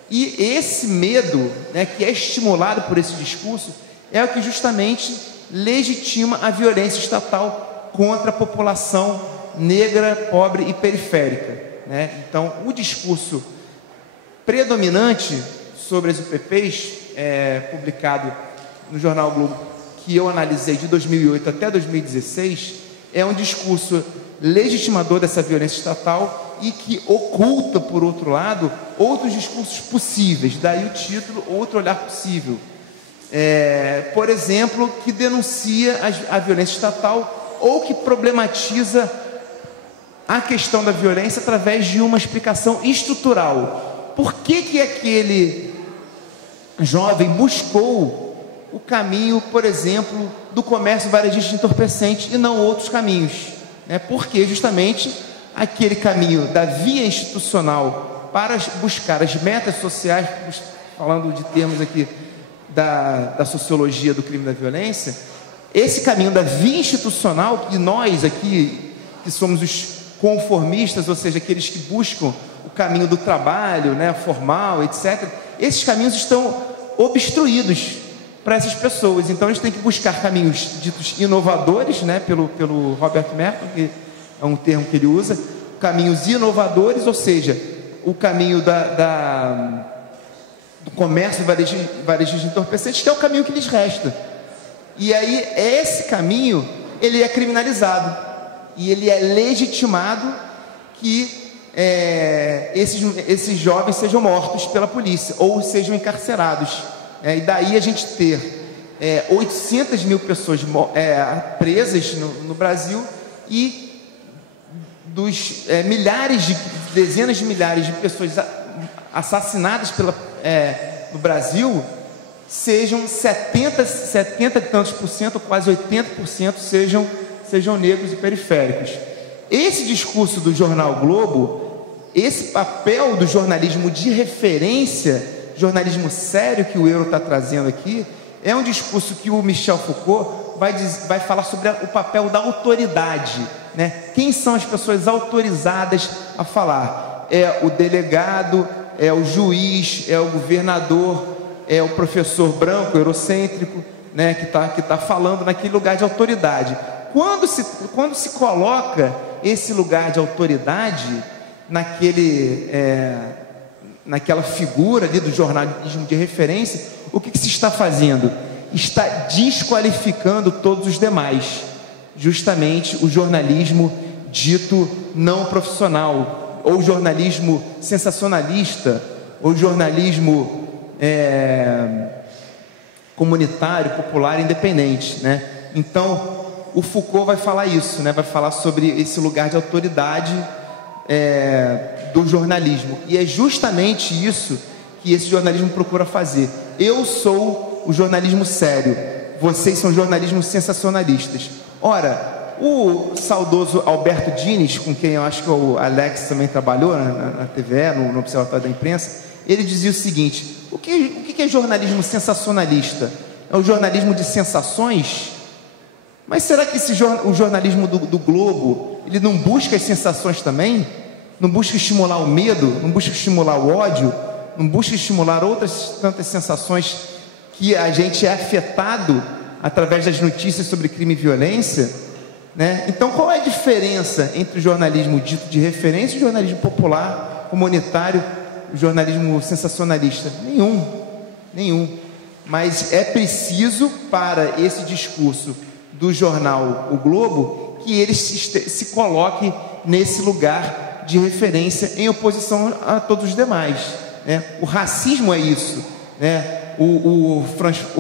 E esse medo, né, que é estimulado por esse discurso, é o que justamente legitima a violência estatal contra a população negra, pobre e periférica, né? Então, o discurso predominante sobre as UPPs, publicado no jornal o Globo, que eu analisei de 2008 até 2016, é um discurso legitimador dessa violência estatal e que oculta, por outro lado, outros discursos possíveis. Daí o título, Outro Olhar Possível. Por exemplo, que denuncia a violência estatal ou que problematiza a questão da violência através de uma explicação estrutural. por que aquele jovem buscou o caminho, por exemplo, do comércio varejista de entorpecente e não outros caminhos? Porque justamente aquele caminho da via institucional para buscar as metas sociais, falando de termos aqui da sociologia do crime e da violência, esse caminho da via institucional, que nós aqui, que somos os conformistas, ou seja, aqueles que buscam o caminho do trabalho, formal, etc., esses caminhos estão obstruídos para essas pessoas. Então a gente tem que buscar caminhos ditos inovadores, pelo Robert Merton, que é um termo que ele usa, caminhos inovadores, ou seja, o caminho do comércio varejista de entorpecentes, que é o caminho que lhes resta. E aí esse caminho, ele é criminalizado e ele é legitimado que esses jovens sejam mortos pela polícia ou sejam encarcerados. E daí a gente ter 800 mil pessoas presas no Brasil e dos dezenas de milhares de pessoas assassinadas no Brasil, sejam 70 e tantos por cento, quase 80% sejam negros e periféricos. Esse discurso do jornal Globo, esse papel do jornalismo de referência, jornalismo sério que o Euro está trazendo aqui, é um discurso que o Michel Foucault vai falar sobre o papel da autoridade, Quem são as pessoas autorizadas a falar? É o delegado, é o juiz, é o governador, é o professor branco, eurocêntrico, que tá falando naquele lugar de autoridade. Quando se coloca esse lugar de autoridade naquela figura ali do jornalismo de referência, o que se está fazendo? Está desqualificando todos os demais, justamente o jornalismo dito não profissional, ou jornalismo sensacionalista, ou jornalismo comunitário, popular, independente, Então o Foucault vai falar isso, vai falar sobre esse lugar de autoridade do jornalismo, e é justamente isso que esse jornalismo procura fazer. Eu sou o jornalismo sério, vocês são jornalismo sensacionalistas. Ora, o saudoso Alberto Dines, com quem eu acho que o Alex também trabalhou na TVE, no Observatório da Imprensa, ele dizia o seguinte: o que é jornalismo sensacionalista? É o jornalismo de sensações? Mas será que o jornalismo do Globo, ele não busca as sensações também? Não busca estimular o medo? Não busca estimular o ódio? Não busca estimular outras tantas sensações que a gente é afetado através das notícias sobre crime e violência? Então qual é a diferença entre o jornalismo dito de referência e o jornalismo popular, comunitário, o jornalismo sensacionalista? Nenhum. Mas é preciso, para esse discurso do jornal O Globo, que ele se coloque nesse lugar de referência em oposição a todos os demais. O racismo é isso. O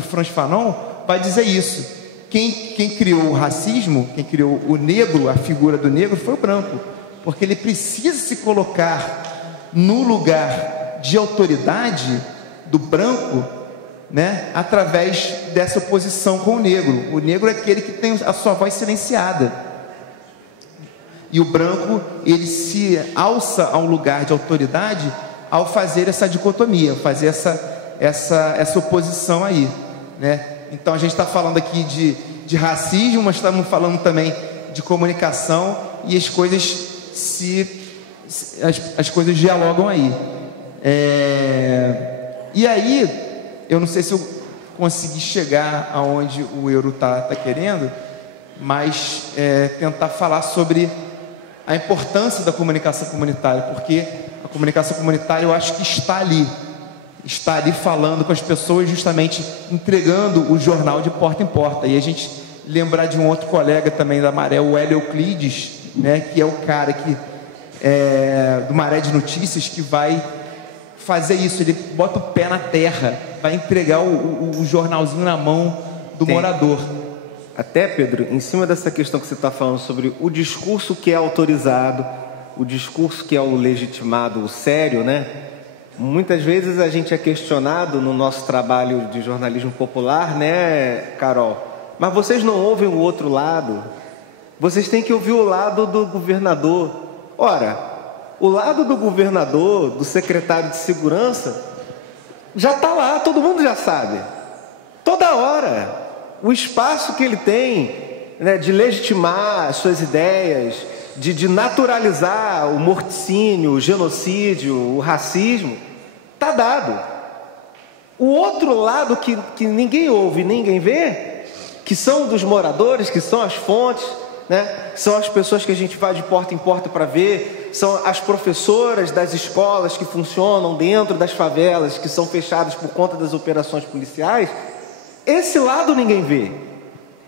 Frantz Fanon vai dizer isso. Quem criou o racismo, quem criou o negro, a figura do negro, foi o branco, porque ele precisa se colocar no lugar de autoridade do branco, através dessa oposição com o negro. O negro é aquele que tem a sua voz silenciada, e o branco, ele se alça a um lugar de autoridade ao fazer essa dicotomia, fazer essa oposição aí, Então a gente está falando aqui de racismo, mas estamos falando também de comunicação, e as coisas dialogam aí. E aí, eu não sei se eu consegui chegar aonde o Euro está querendo, mas tentar falar sobre a importância da comunicação comunitária, porque a comunicação comunitária, eu acho que está ali falando com as pessoas, justamente entregando o jornal de porta em porta. E a gente lembrar de um outro colega também da Maré, o Hélio Euclides, que é o cara do Maré de Notícias, que vai fazer isso. Ele bota o pé na terra, vai entregar o jornalzinho na mão do morador. Até, Pedro, em cima dessa questão que você está falando sobre o discurso que é autorizado, o discurso que é o legitimado, o sério, Muitas vezes a gente é questionado no nosso trabalho de jornalismo popular, né, Carol? Mas vocês não ouvem o outro lado? Vocês têm que ouvir o lado do governador. Ora, o lado do governador, do secretário de segurança, já está lá, todo mundo já sabe. Toda hora. O espaço que ele tem, né, de legitimar as suas ideias, de naturalizar o morticínio, o genocídio, o racismo, está dado. O outro lado que ninguém ouve, ninguém vê, que são dos moradores, que são as fontes, né? São as pessoas que a gente vai de porta em porta para ver, são as professoras das escolas que funcionam dentro das favelas, que são fechadas por conta das operações policiais. Esse lado ninguém vê.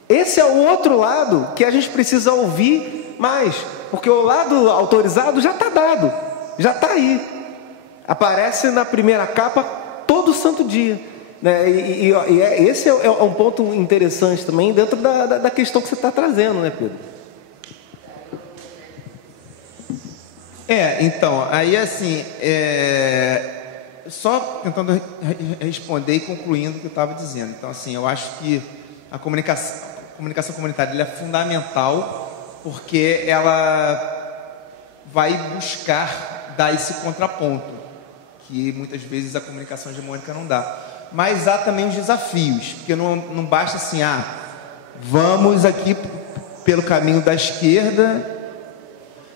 Esse é o outro lado que a gente precisa ouvir mais, porque o lado autorizado já está dado, já está aí. Aparece na primeira capa todo santo dia, né? Esse é um ponto interessante também dentro da questão que você está trazendo, né, Pedro? Então, aí assim, só tentando responder e concluindo o que eu estava dizendo. Então, assim, eu acho que a comunicação comunitária ela é fundamental, porque ela vai buscar dar esse contraponto, que muitas vezes a comunicação hegemônica não dá. Mas há também os desafios, porque não basta assim, vamos aqui pelo caminho da esquerda,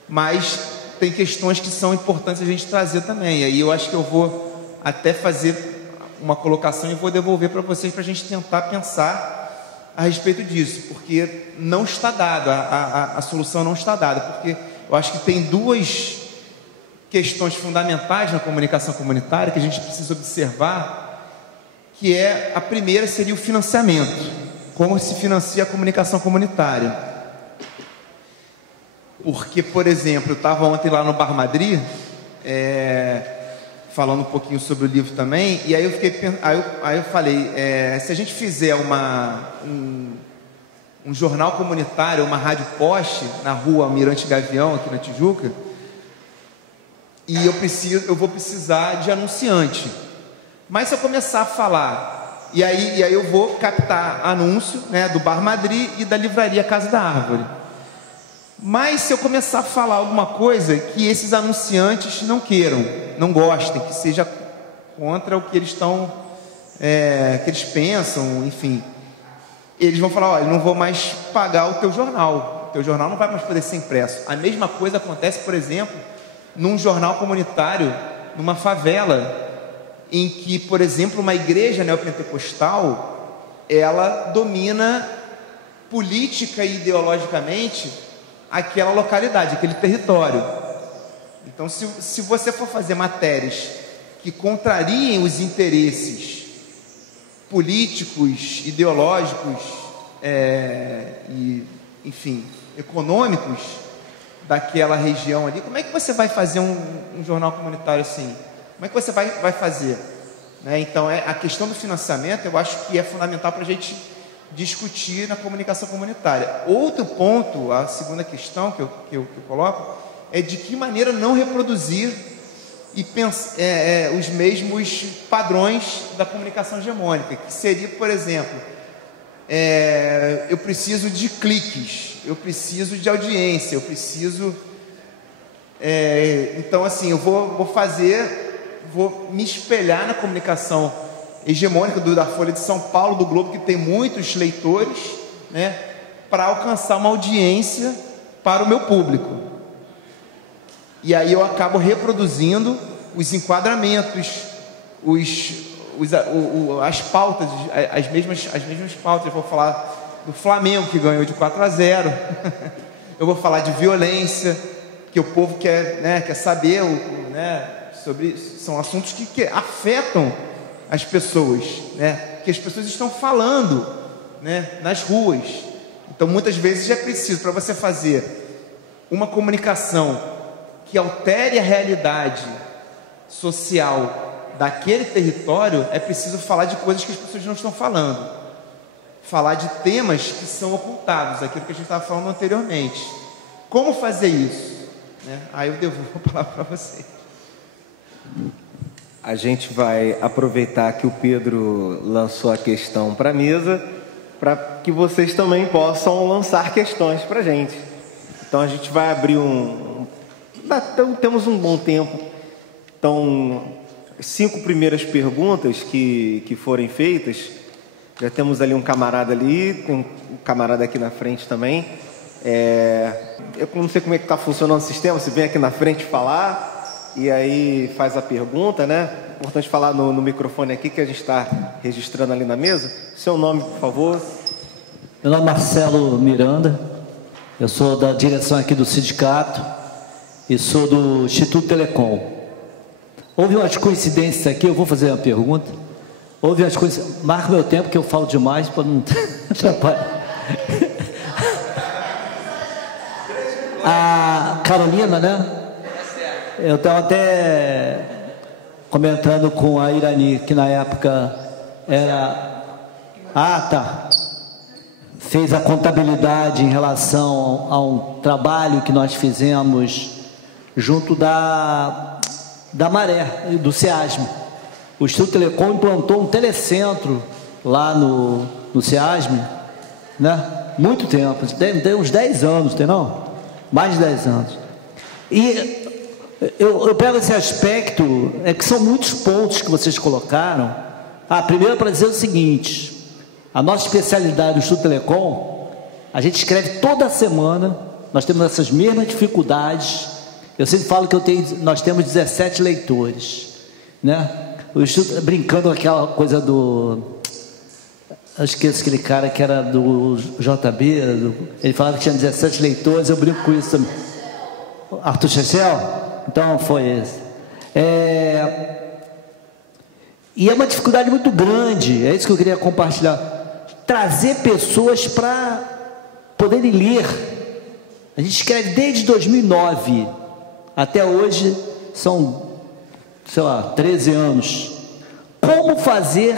mas tem questões que são importantes a gente trazer também. Aí eu acho que eu vou até fazer uma colocação e vou devolver para vocês, para a gente tentar pensar a respeito disso, porque não está dado, a solução não está dada, porque eu acho que tem duas questões fundamentais na comunicação comunitária que a gente precisa observar, que a primeira seria o financiamento, como se financia a comunicação comunitária. Porque, por exemplo, eu estava ontem lá no Bar Madrid, falando um pouquinho sobre o livro também, e aí eu falei, se a gente fizer um jornal comunitário, uma rádio poste na rua Almirante Gavião, aqui na Tijuca, e eu vou precisar de anunciante. Mas se eu começar a falar, e aí eu vou captar anúncio, né, do Bar Madrid e da livraria Casa da Árvore. Mas se eu começar a falar alguma coisa que esses anunciantes não queiram, não gostem, que seja contra o que eles estão, que eles pensam, enfim, eles vão falar, olha, não vou mais pagar o teu jornal não vai mais poder ser impresso. A mesma coisa acontece, por exemplo, num jornal comunitário, numa favela, em que, por exemplo, uma igreja neopentecostal, ela domina política e ideologicamente aquela localidade, aquele território. Então, se você for fazer matérias que contrariem os interesses políticos, ideológicos e, enfim, econômicos daquela região ali, como é que você vai fazer um jornal comunitário assim? Como é que você vai fazer? Né? Então, a questão do financiamento, eu acho que é fundamental para a gente discutir na comunicação comunitária. Outro ponto, a segunda questão que eu coloco, é de que maneira não reproduzir os mesmos padrões da comunicação hegemônica, que seria, por exemplo, eu preciso de cliques, eu preciso de audiência, eu preciso... então, assim, eu vou me espelhar na comunicação hegemônica da Folha de São Paulo, do Globo, que tem muitos leitores, né, para alcançar uma audiência para o meu público. E aí eu acabo reproduzindo os enquadramentos, as pautas, as mesmas pautas. Eu vou falar do Flamengo, que ganhou de 4-0. Eu vou falar de violência, que o povo quer saber, sobre... São assuntos que afetam as pessoas, né? Que as pessoas estão falando, né, nas ruas. Então, muitas vezes é preciso, para você fazer uma comunicação que altere a realidade social daquele território, é preciso falar de coisas que as pessoas não estão falando, falar de temas que são ocultados, aquilo que a gente estava falando anteriormente. Como fazer isso? Né? Aí eu devolvo a palavra para você. A gente vai aproveitar que o Pedro lançou a questão para a mesa, para que vocês também possam lançar questões para a gente. Então a gente vai abrir temos um bom tempo. Então, 5 primeiras perguntas que forem feitas, já temos ali um camarada ali, tem um camarada aqui na frente também. Eu não sei como é que está funcionando o sistema, você vem aqui na frente falar e aí faz a pergunta, né? Importante falar no microfone aqui que a gente está registrando ali na mesa. Seu nome, por favor. Meu nome é Marcelo Miranda, eu sou da direção aqui do sindicato e sou do Instituto Telecom. Houve umas coincidências aqui, eu vou fazer uma pergunta. Houve umas coincidências, marca meu tempo que eu falo demais para não atrapalhar. A Carolina, né? Eu estava até comentando com a Irani, que na época era... fez a contabilidade em relação a um trabalho que nós fizemos junto da Maré, do SEASM. O Instituto Telecom implantou um telecentro lá no SEASM, né? Muito tempo, tem uns 10 anos, tem não? Mais de 10 anos. E eu pego esse aspecto, que são muitos pontos que vocês colocaram. Primeiro para dizer o seguinte: a nossa especialidade do Instituto Telecom, a gente escreve toda semana, nós temos essas mesmas dificuldades. Eu sempre falo que nós temos 17 leitores, né? O Instituto, brincando com aquela coisa eu esqueço aquele cara que era do JB, ele falava que tinha 17 leitores, eu brinco com isso também. Arthur Chechel? Então foi esse. E é uma dificuldade muito grande, é isso que eu queria compartilhar. Trazer pessoas para poderem ler. A gente escreve desde 2009 até hoje, são, 13 anos. Como fazer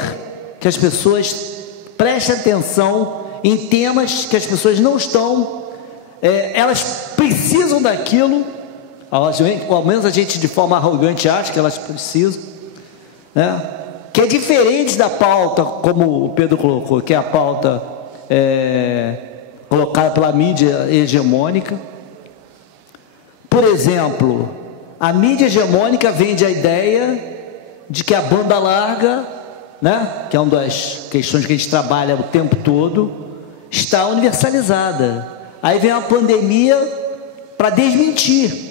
que as pessoas prestem atenção em temas que as pessoas não estão, elas precisam daquilo, ao menos a gente de forma arrogante acha que elas precisam, né? Que é diferente da pauta, como o Pedro colocou, que é a pauta colocada pela mídia hegemônica. Por exemplo, a mídia hegemônica vende a ideia de que a banda larga, né, que é uma das questões que a gente trabalha o tempo todo, está universalizada. Aí vem a pandemia para desmentir.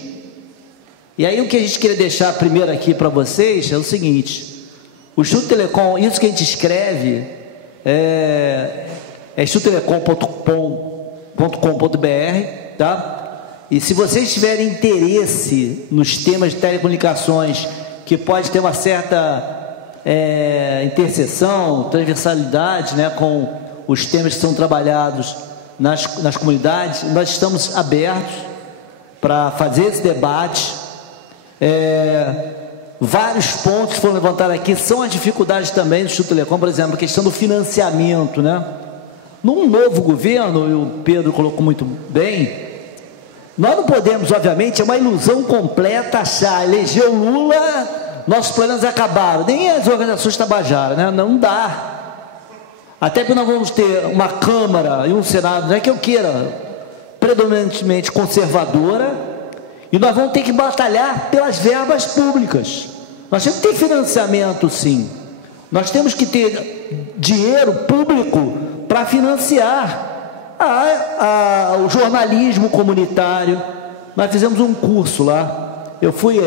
E aí o que a gente queria deixar primeiro aqui para vocês é o seguinte: o Instituto Telecom, isso que a gente escreve é institutotelecom.com.br, tá? E se vocês tiverem interesse nos temas de telecomunicações, que pode ter uma certa interseção, transversalidade, né, com os temas que são trabalhados nas comunidades, nós estamos abertos para fazer esse debate. Vários pontos que foram levantados aqui são as dificuldades também do Instituto Telecom, por exemplo, a questão do financiamento, né? Num novo governo, e o Pedro colocou muito bem, nós não podemos, obviamente, é uma ilusão completa achar, elegeu Lula, nossos planos acabaram, nem as organizações tabajaras, né? Não dá. Até que nós vamos ter uma Câmara e um Senado, não é que eu queira, predominantemente conservadora, e nós vamos ter que batalhar pelas verbas públicas. Nós temos que ter financiamento, sim. Nós temos que ter dinheiro público para financiar o jornalismo comunitário. Nós fizemos um curso lá. Eu fui,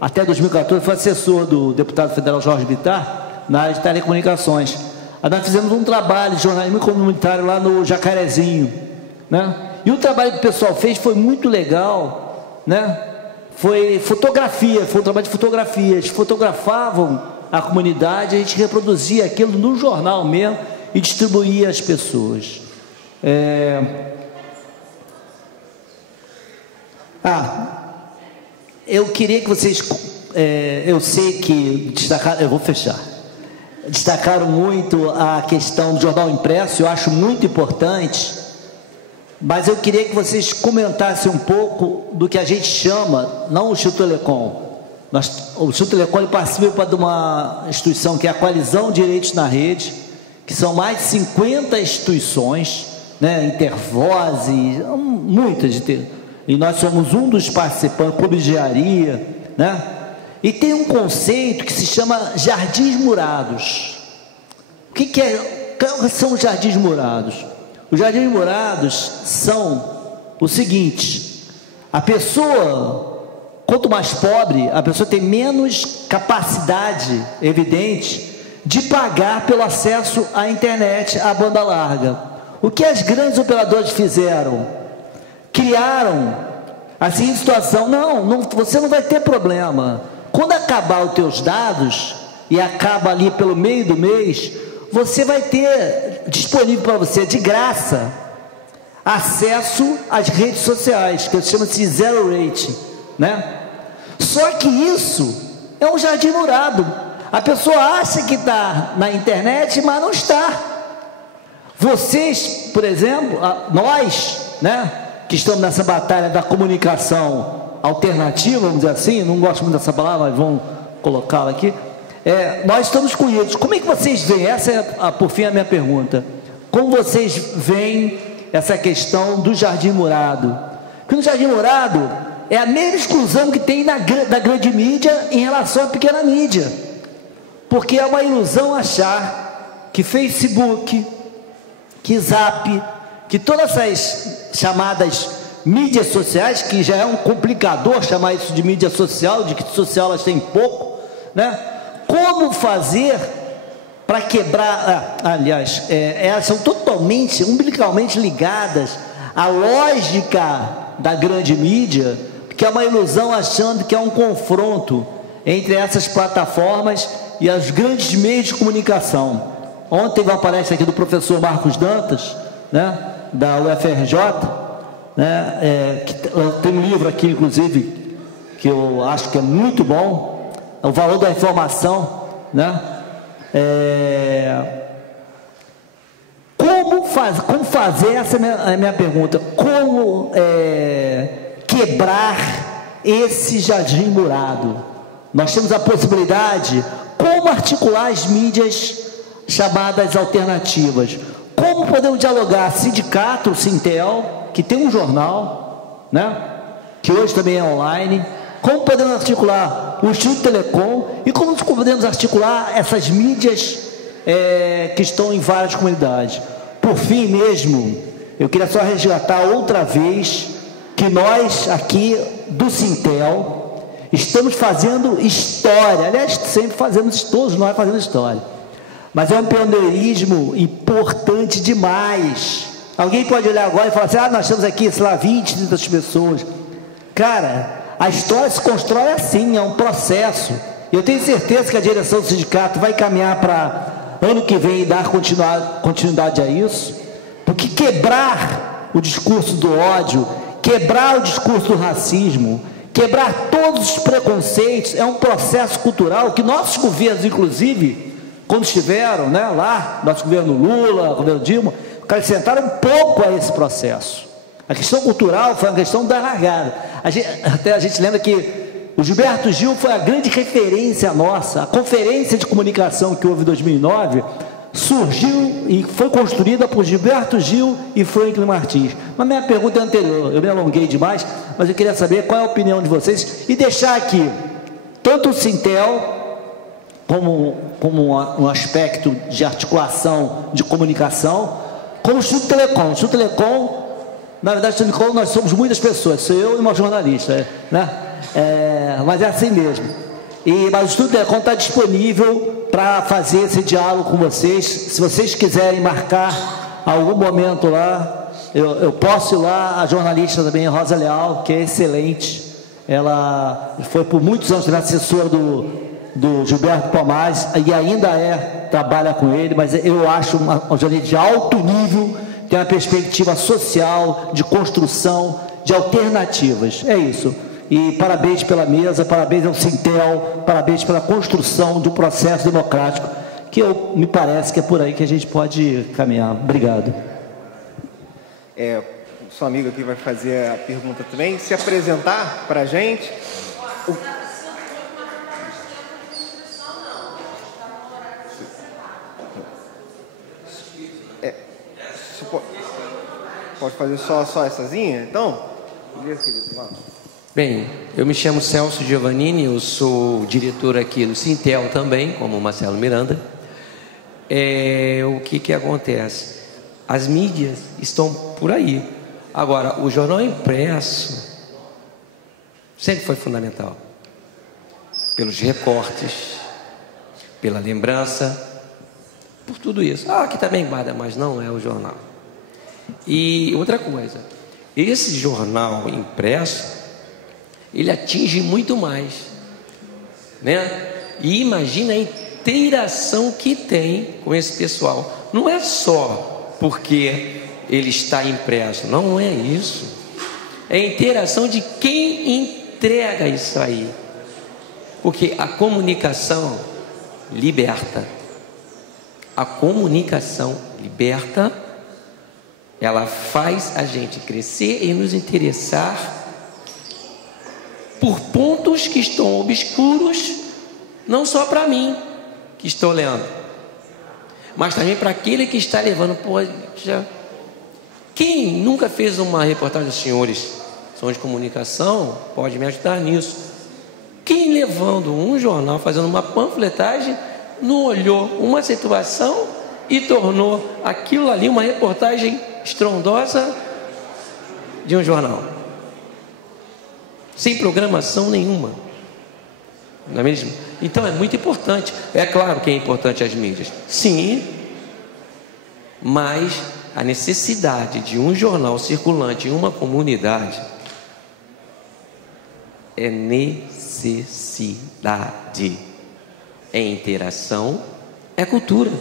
até 2014, fui assessor do deputado federal Jorge Bittar, na área de telecomunicações. Aí nós fizemos um trabalho de jornalismo comunitário lá no Jacarezinho, né? E o trabalho que o pessoal fez foi muito legal, né? Foi fotografia, foi um trabalho de fotografia. Eles fotografavam a comunidade, a gente reproduzia aquilo no jornal mesmo e distribuía às pessoas. Eu queria que vocês, eu sei que destacaram, eu vou fechar, destacaram muito a questão do jornal impresso, eu acho muito importante, mas eu queria que vocês comentassem um pouco do que a gente chama, não o Instituto Telecom, O Instituto Telecom participa de uma instituição que é a Coalizão Direitos na Rede, que são mais de 50 instituições, né, Intervoz, muitas, e nós somos um dos participantes, Clube de Engenharia, né? E tem um conceito que se chama Jardins Murados. O que são os Jardins Murados? Os Jardins Murados são o seguinte: a pessoa, quanto mais pobre, a pessoa tem menos capacidade, evidente, de pagar pelo acesso à internet, à banda larga. O que as grandes operadoras fizeram? Criaram a seguinte situação: você não vai ter problema. Quando acabar os teus dados, e acaba ali pelo meio do mês, você vai ter disponível para você, de graça, acesso às redes sociais, que chama-se Zero Rate, né? Só que isso é um jardim murado. A pessoa acha que está na internet, mas não está. Vocês, por exemplo, nós, né, que estamos nessa batalha da comunicação alternativa, vamos dizer assim, não gosto muito dessa palavra, mas vamos colocá-la aqui. Nós estamos com isso. Como é que vocês veem? Essa é, por fim, a minha pergunta. Como vocês veem essa questão do jardim murado? Porque no jardim murado é a mesma exclusão que tem da grande mídia em relação à pequena mídia. Porque é uma ilusão achar que Facebook, que Zap, que todas essas chamadas mídias sociais, que já é um complicador chamar isso de mídia social, de que social elas têm pouco, né? Como fazer para quebrar, aliás, elas são totalmente, umbilicalmente ligadas à lógica da grande mídia, que é uma ilusão achando que é um confronto entre essas plataformas e os grandes meios de comunicação. Ontem teve uma palestra aqui do professor Marcos Dantas, né, da UFRJ, né, que tem um livro aqui, inclusive, que eu acho que é muito bom, O Valor da Informação, né? Como fazer, essa é a minha pergunta, como quebrar esse jardim murado? Nós temos a possibilidade, como articular as mídias chamadas alternativas? Como podemos dialogar sindicato, o Sintel, que tem um jornal, né, que hoje também é online? Como podemos articular o Instituto Telecom e como podemos articular essas mídias que estão em várias comunidades? Por fim mesmo, eu queria só resgatar outra vez que nós aqui do Sintel estamos fazendo história. Aliás, sempre fazemos, todos nós fazemos história, mas é um pioneirismo importante demais. Alguém pode olhar agora e falar assim: nós estamos aqui, sei lá, 20, 30 pessoas. Cara, a história se constrói assim, é um processo. Eu tenho certeza que a direção do sindicato vai caminhar para ano que vem e dar continuidade a isso, porque quebrar o discurso do ódio, quebrar o discurso do racismo, quebrar todos os preconceitos é um processo cultural que nossos governos, inclusive, quando estiveram, né, lá, nosso governo Lula, governo Dilma, acrescentaram um pouco a esse processo. A questão cultural foi uma questão da largada. Até a gente lembra que o Gilberto Gil foi a grande referência nossa. A conferência de comunicação que houve em 2009 surgiu e foi construída por Gilberto Gil e Franklin Martins. Mas minha pergunta é anterior, eu me alonguei demais, mas eu queria saber qual é a opinião de vocês e deixar aqui tanto o Sintel como um aspecto de articulação de comunicação, como o Instituto Telecom. O Instituto Telecom, na verdade, o Instituto Telecom, nós somos muitas pessoas, sou eu e uma jornalista, né? Mas é assim mesmo. Mas o Instituto Telecom está disponível para fazer esse diálogo com vocês. Se vocês quiserem marcar algum momento lá, eu posso ir lá. A jornalista também, Rosa Leal, que é excelente, ela foi por muitos anos assessora do Gilberto Palmares e ainda trabalha com ele, mas eu acho uma jornalista de alto nível, tem uma perspectiva social, de construção, de alternativas. É isso. E parabéns pela mesa, parabéns ao Sintel, parabéns pela construção de um processo democrático, que me parece que é por aí que a gente pode caminhar. Obrigado. Sua amiga aqui vai fazer a pergunta também, se apresentar para a gente. Pode fazer sóessazinha? Então, beleza, querido, vamos. Bem, eu me chamo Celso Giovannini, eu sou diretor aqui do Sintel também, como o Marcelo Miranda. O que acontece? As mídias estão por aí. Agora, o jornal impresso sempre foi fundamental. Pelos recortes, pela lembrança, por tudo isso. Aqui também guarda, mas não é o jornal. E outra coisa, esse jornal impresso, ele atinge muito mais, né? E imagina a interação que tem com esse pessoal. Não é só porque ele está impresso, não é isso. É a interação de quem entrega isso aí. Porque a comunicação liberta. A comunicação liberta, ela faz a gente crescer e nos interessar por pontos que estão obscuros, não só para mim, que estou lendo, mas também para aquele que está levando. Quem nunca fez uma reportagem, os senhores são de comunicação, pode me ajudar nisso. Quem levando um jornal, fazendo uma panfletagem, não olhou uma situação e tornou aquilo ali uma reportagem estrondosa de um jornal, sem programação nenhuma, não é mesmo? Então é muito importante. É claro que é importante as mídias, sim, mas a necessidade de um jornal circulante em uma comunidade é necessidade, é interação, é cultura.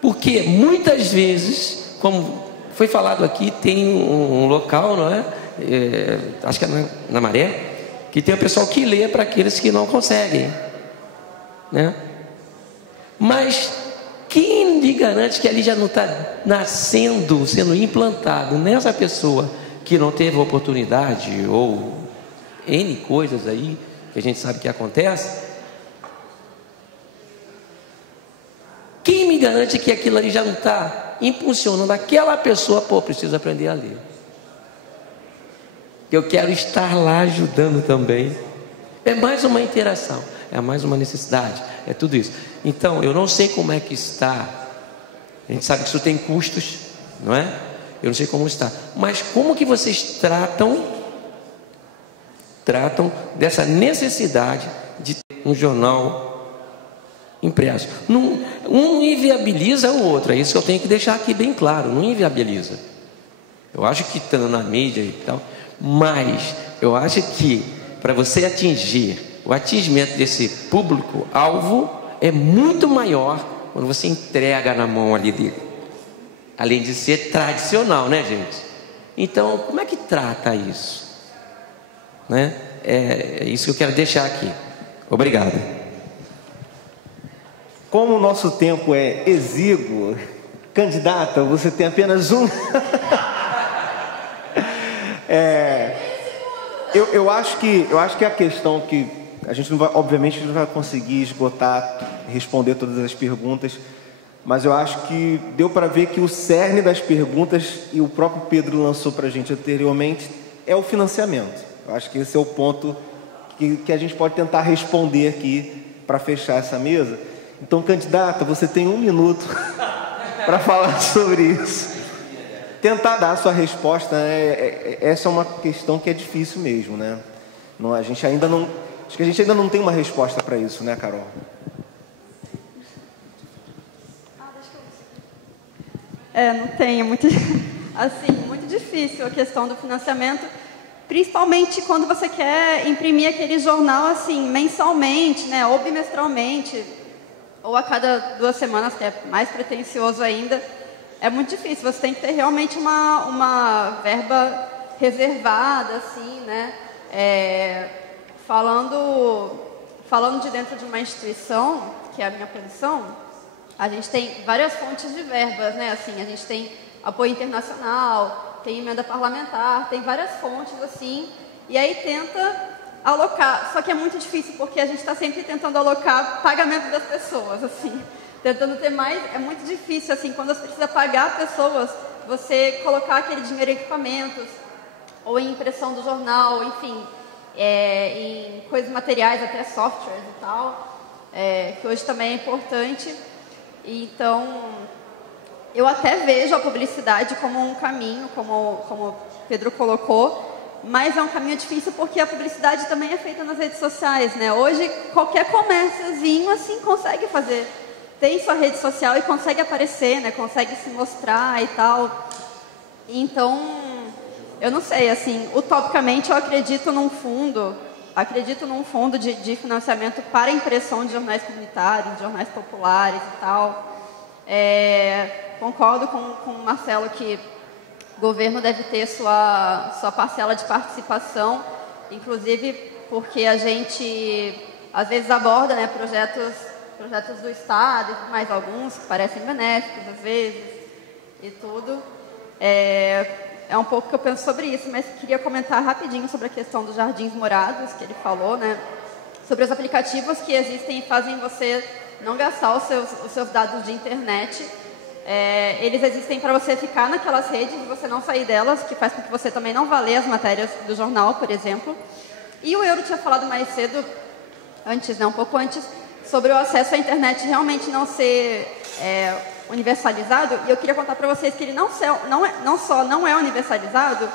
Porque muitas vezes, como foi falado aqui, tem um local, não é? Acho que é na Maré, que tem o pessoal que lê para aqueles que não conseguem, né? Mas quem lhe garante que ali já não está nascendo, sendo implantado nessa pessoa que não teve oportunidade, ou N coisas aí que a gente sabe que acontece? Quem me garante que aquilo ali já não está impulsionando aquela pessoa? Preciso aprender a ler. Eu quero estar lá ajudando também. É mais uma interação, é mais uma necessidade, é tudo isso. Então, eu não sei como é que está. A gente sabe que isso tem custos, não é? Eu não sei como está. Mas como que vocês tratam dessa necessidade de ter um jornal impresso? Um inviabiliza o outro, é isso que eu tenho que deixar aqui bem claro. Não inviabiliza. Eu acho que estando na mídia e tal, mas eu acho que para você atingir o atingimento desse público-alvo é muito maior quando você entrega na mão ali dele. Além de ser tradicional, né, gente? Então, como é que trata isso? Né? É isso que eu quero deixar aqui. Obrigado. Como o nosso tempo é exíguo, candidata, você tem apenas um. Eu acho que a questão que a gente não vai, obviamente, não vai conseguir esgotar, responder todas as perguntas, mas eu acho que deu para ver que o cerne das perguntas, e o próprio Pedro lançou para a gente anteriormente, é o financiamento. Eu acho que esse é o ponto que a gente pode tentar responder aqui para fechar essa mesa. Então, candidata, você tem 1 minuto para falar sobre isso. Tentar dar a sua resposta, né? Essa é uma questão que é difícil mesmo, né? A gente ainda não, acho que a gente ainda não tem uma resposta para isso, né, Carol? Não tem, é muito, assim, muito difícil a questão do financiamento, principalmente quando você quer imprimir aquele jornal assim, mensalmente, né, ou bimestralmente, ou a cada 2 semanas, que é mais pretensioso ainda. É muito difícil, você tem que ter realmente uma verba reservada, assim, né? Falando de dentro de uma instituição, que é a minha posição, a gente tem várias fontes de verbas, né? Assim, a gente tem apoio internacional, tem emenda parlamentar, tem várias fontes, assim, e aí tenta alocar, só que é muito difícil, porque a gente está sempre tentando alocar pagamento das pessoas, assim, tentando ter mais, é muito difícil, assim, quando você precisa pagar pessoas você colocar aquele dinheiro em equipamentos, ou em impressão do jornal, enfim, em coisas materiais, até softwares e tal, que hoje também é importante. Então, eu até vejo a publicidade como um caminho, como o Pedro colocou, mas é um caminho difícil porque a publicidade também é feita nas redes sociais, né? Hoje, qualquer comérciozinho, assim, consegue fazer. Tem sua rede social e consegue aparecer, né? Consegue se mostrar e tal. Então, eu não sei, assim, utopicamente eu acredito num fundo de financiamento para impressão de jornais comunitários, de jornais populares e tal. Concordo com o Marcelo que o governo deve ter sua parcela de participação, inclusive porque a gente às vezes aborda, né, projetos do Estado, mais alguns que parecem benéficos às vezes e tudo. É um pouco que eu penso sobre isso, mas queria comentar rapidinho sobre a questão dos jardins morados, que ele falou, né, sobre os aplicativos que existem e fazem você não gastar os seus dados de internet. Eles existem para você ficar naquelas redes e você não sair delas, que faz com que você também não vá ler as matérias do jornal, por exemplo. E o Euro tinha falado mais cedo, um pouco antes, sobre o acesso à internet realmente não ser universalizado. E eu queria contar para vocês que ele não só não é universalizado,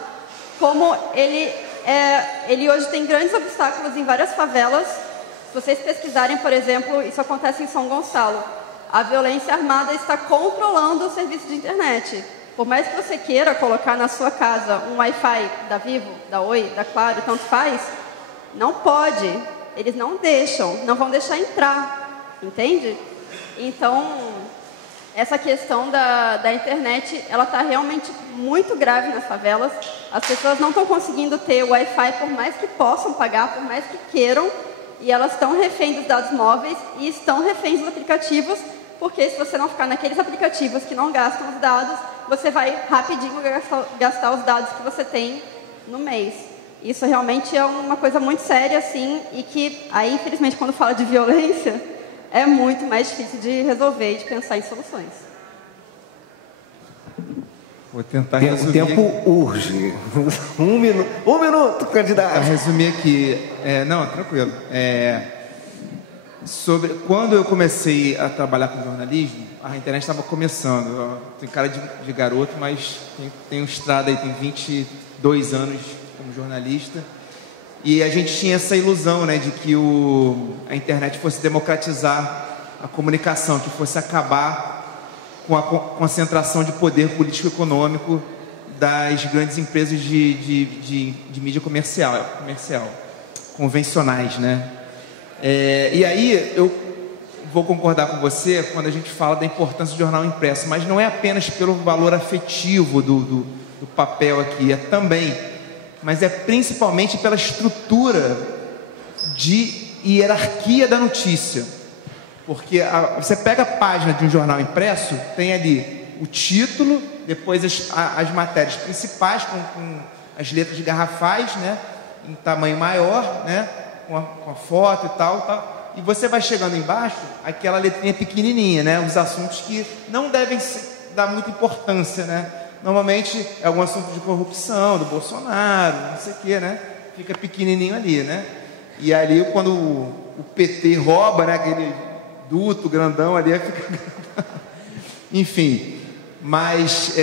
como ele hoje tem grandes obstáculos em várias favelas. Se vocês pesquisarem, por exemplo, isso acontece em São Gonçalo. A violência armada está controlando o serviço de internet. Por mais que você queira colocar na sua casa um Wi-Fi da Vivo, da Oi, da Claro, tanto faz, não pode. Eles não vão deixar entrar, entende? Então, essa questão da internet, ela está realmente muito grave nas favelas. As pessoas não estão conseguindo ter Wi-Fi por mais que possam pagar, por mais que queiram, e elas estão reféns dos dados móveis e estão reféns dos aplicativos, porque se você não ficar naqueles aplicativos que não gastam os dados, você vai rapidinho gastar os dados que você tem no mês. Isso realmente é uma coisa muito séria, assim, e que aí, infelizmente, quando fala de violência, é muito mais difícil de resolver e de pensar em soluções. Vou tentar resumir. O tempo urge. Um minuto, candidato. Vou resumir aqui. Não, tranquilo. Sobre quando eu comecei a trabalhar com jornalismo, a internet estava começando. Eu tenho cara de garoto, mas tenho estrada aí, tem 22 anos como jornalista. E a gente tinha essa ilusão, né, de que a internet fosse democratizar a comunicação, que fosse acabar com a concentração de poder político-econômico das grandes empresas de mídia comercial, convencionais, né? E aí eu vou concordar com você quando a gente fala da importância do jornal impresso, mas não é apenas pelo valor afetivo do papel aqui, também, mas é principalmente pela estrutura de hierarquia da notícia. Porque você pega a página de um jornal impresso, tem ali o título, depois as matérias principais com as letras garrafais, né, em tamanho maior, né, com a foto e tal, e você vai chegando embaixo, aquela letrinha pequenininha, né, os assuntos que não devem dar muita importância, né. Normalmente é algum assunto de corrupção, do Bolsonaro, não sei o que, né, fica pequenininho ali, né. E ali quando o PT rouba, né, aquele duto grandão ali, fica... Enfim, mas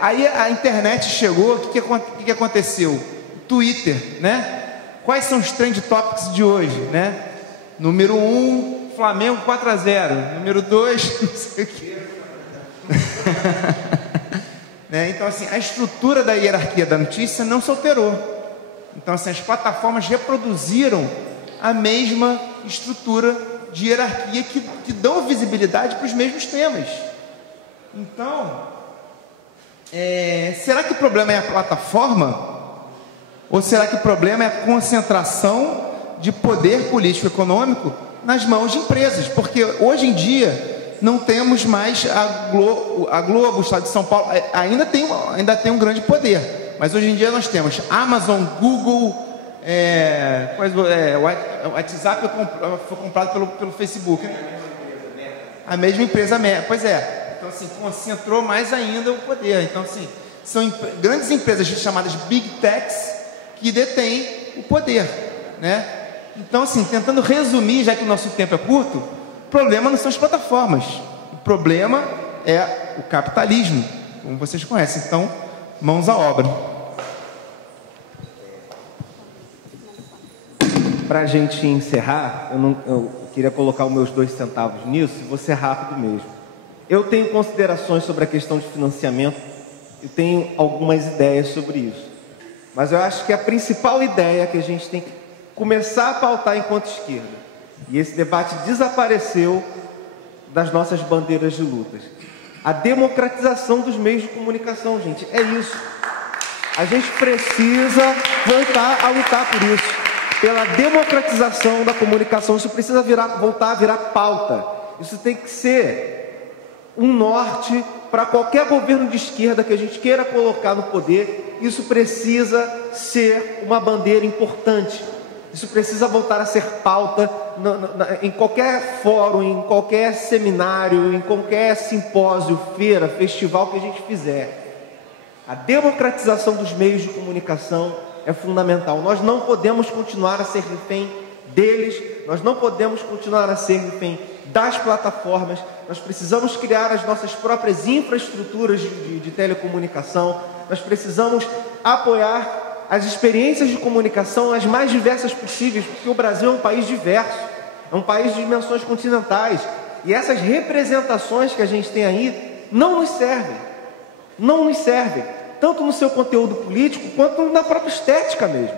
aí a internet chegou, o que aconteceu? Twitter, né? Quais são os trend topics de hoje, né? Número 1, Flamengo 4-0. Número 2, não sei o quê. Né? Então, assim, a estrutura da hierarquia da notícia não se alterou. Então, assim, as plataformas reproduziram a mesma estrutura de hierarquia que dão visibilidade para os mesmos temas. Então, será que o problema é a plataforma? Ou será que o problema é a concentração de poder político-econômico nas mãos de empresas? Porque hoje em dia não temos mais a Globo, o Estado de São Paulo ainda tem um grande poder, mas hoje em dia nós temos Amazon, Google, o WhatsApp foi comprado pelo Facebook, né? A mesma empresa, pois é. Então, assim, concentrou mais ainda o poder. Então, assim, são grandes empresas chamadas Big Techs que detêm o poder, né? Então, assim, tentando resumir, já que o nosso tempo é curto, o problema não são as plataformas. O problema é o capitalismo, como vocês conhecem. Então, mãos à obra. Para a gente encerrar, eu queria colocar os meus 2 centavos nisso, e vou ser rápido mesmo. Eu tenho considerações sobre a questão de financiamento, eu tenho algumas ideias sobre isso. Mas eu acho que a principal ideia que a gente tem que começar a pautar enquanto esquerda, e esse debate desapareceu das nossas bandeiras de lutas, a democratização dos meios de comunicação, gente, é isso. A gente precisa voltar a lutar por isso, pela democratização da comunicação. Isso precisa voltar a virar pauta. Isso tem que ser um norte para qualquer governo de esquerda que a gente queira colocar no poder. Isso precisa ser uma bandeira importante. Isso precisa voltar a ser pauta em qualquer fórum, em qualquer seminário, em qualquer simpósio, feira, festival que a gente fizer. A democratização dos meios de comunicação é fundamental. Nós não podemos continuar a ser refém deles, nós não podemos continuar a ser refém das plataformas. Nós precisamos criar as nossas próprias infraestruturas de telecomunicação, nós precisamos apoiar as experiências de comunicação as mais diversas possíveis, porque o Brasil é um país diverso, é um país de dimensões continentais, e essas representações que a gente tem aí não nos servem, tanto no seu conteúdo político, quanto na própria estética mesmo.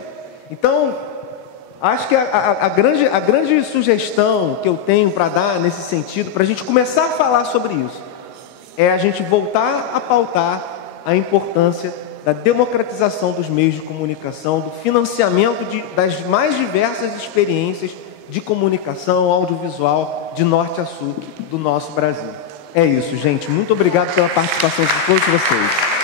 Então, acho que a grande sugestão que eu tenho para dar nesse sentido, para a gente começar a falar sobre isso, é a gente voltar a pautar a importância da democratização dos meios de comunicação, do financiamento das mais diversas experiências de comunicação audiovisual de norte a sul do nosso Brasil. É isso, gente. Muito obrigado pela participação de todos vocês.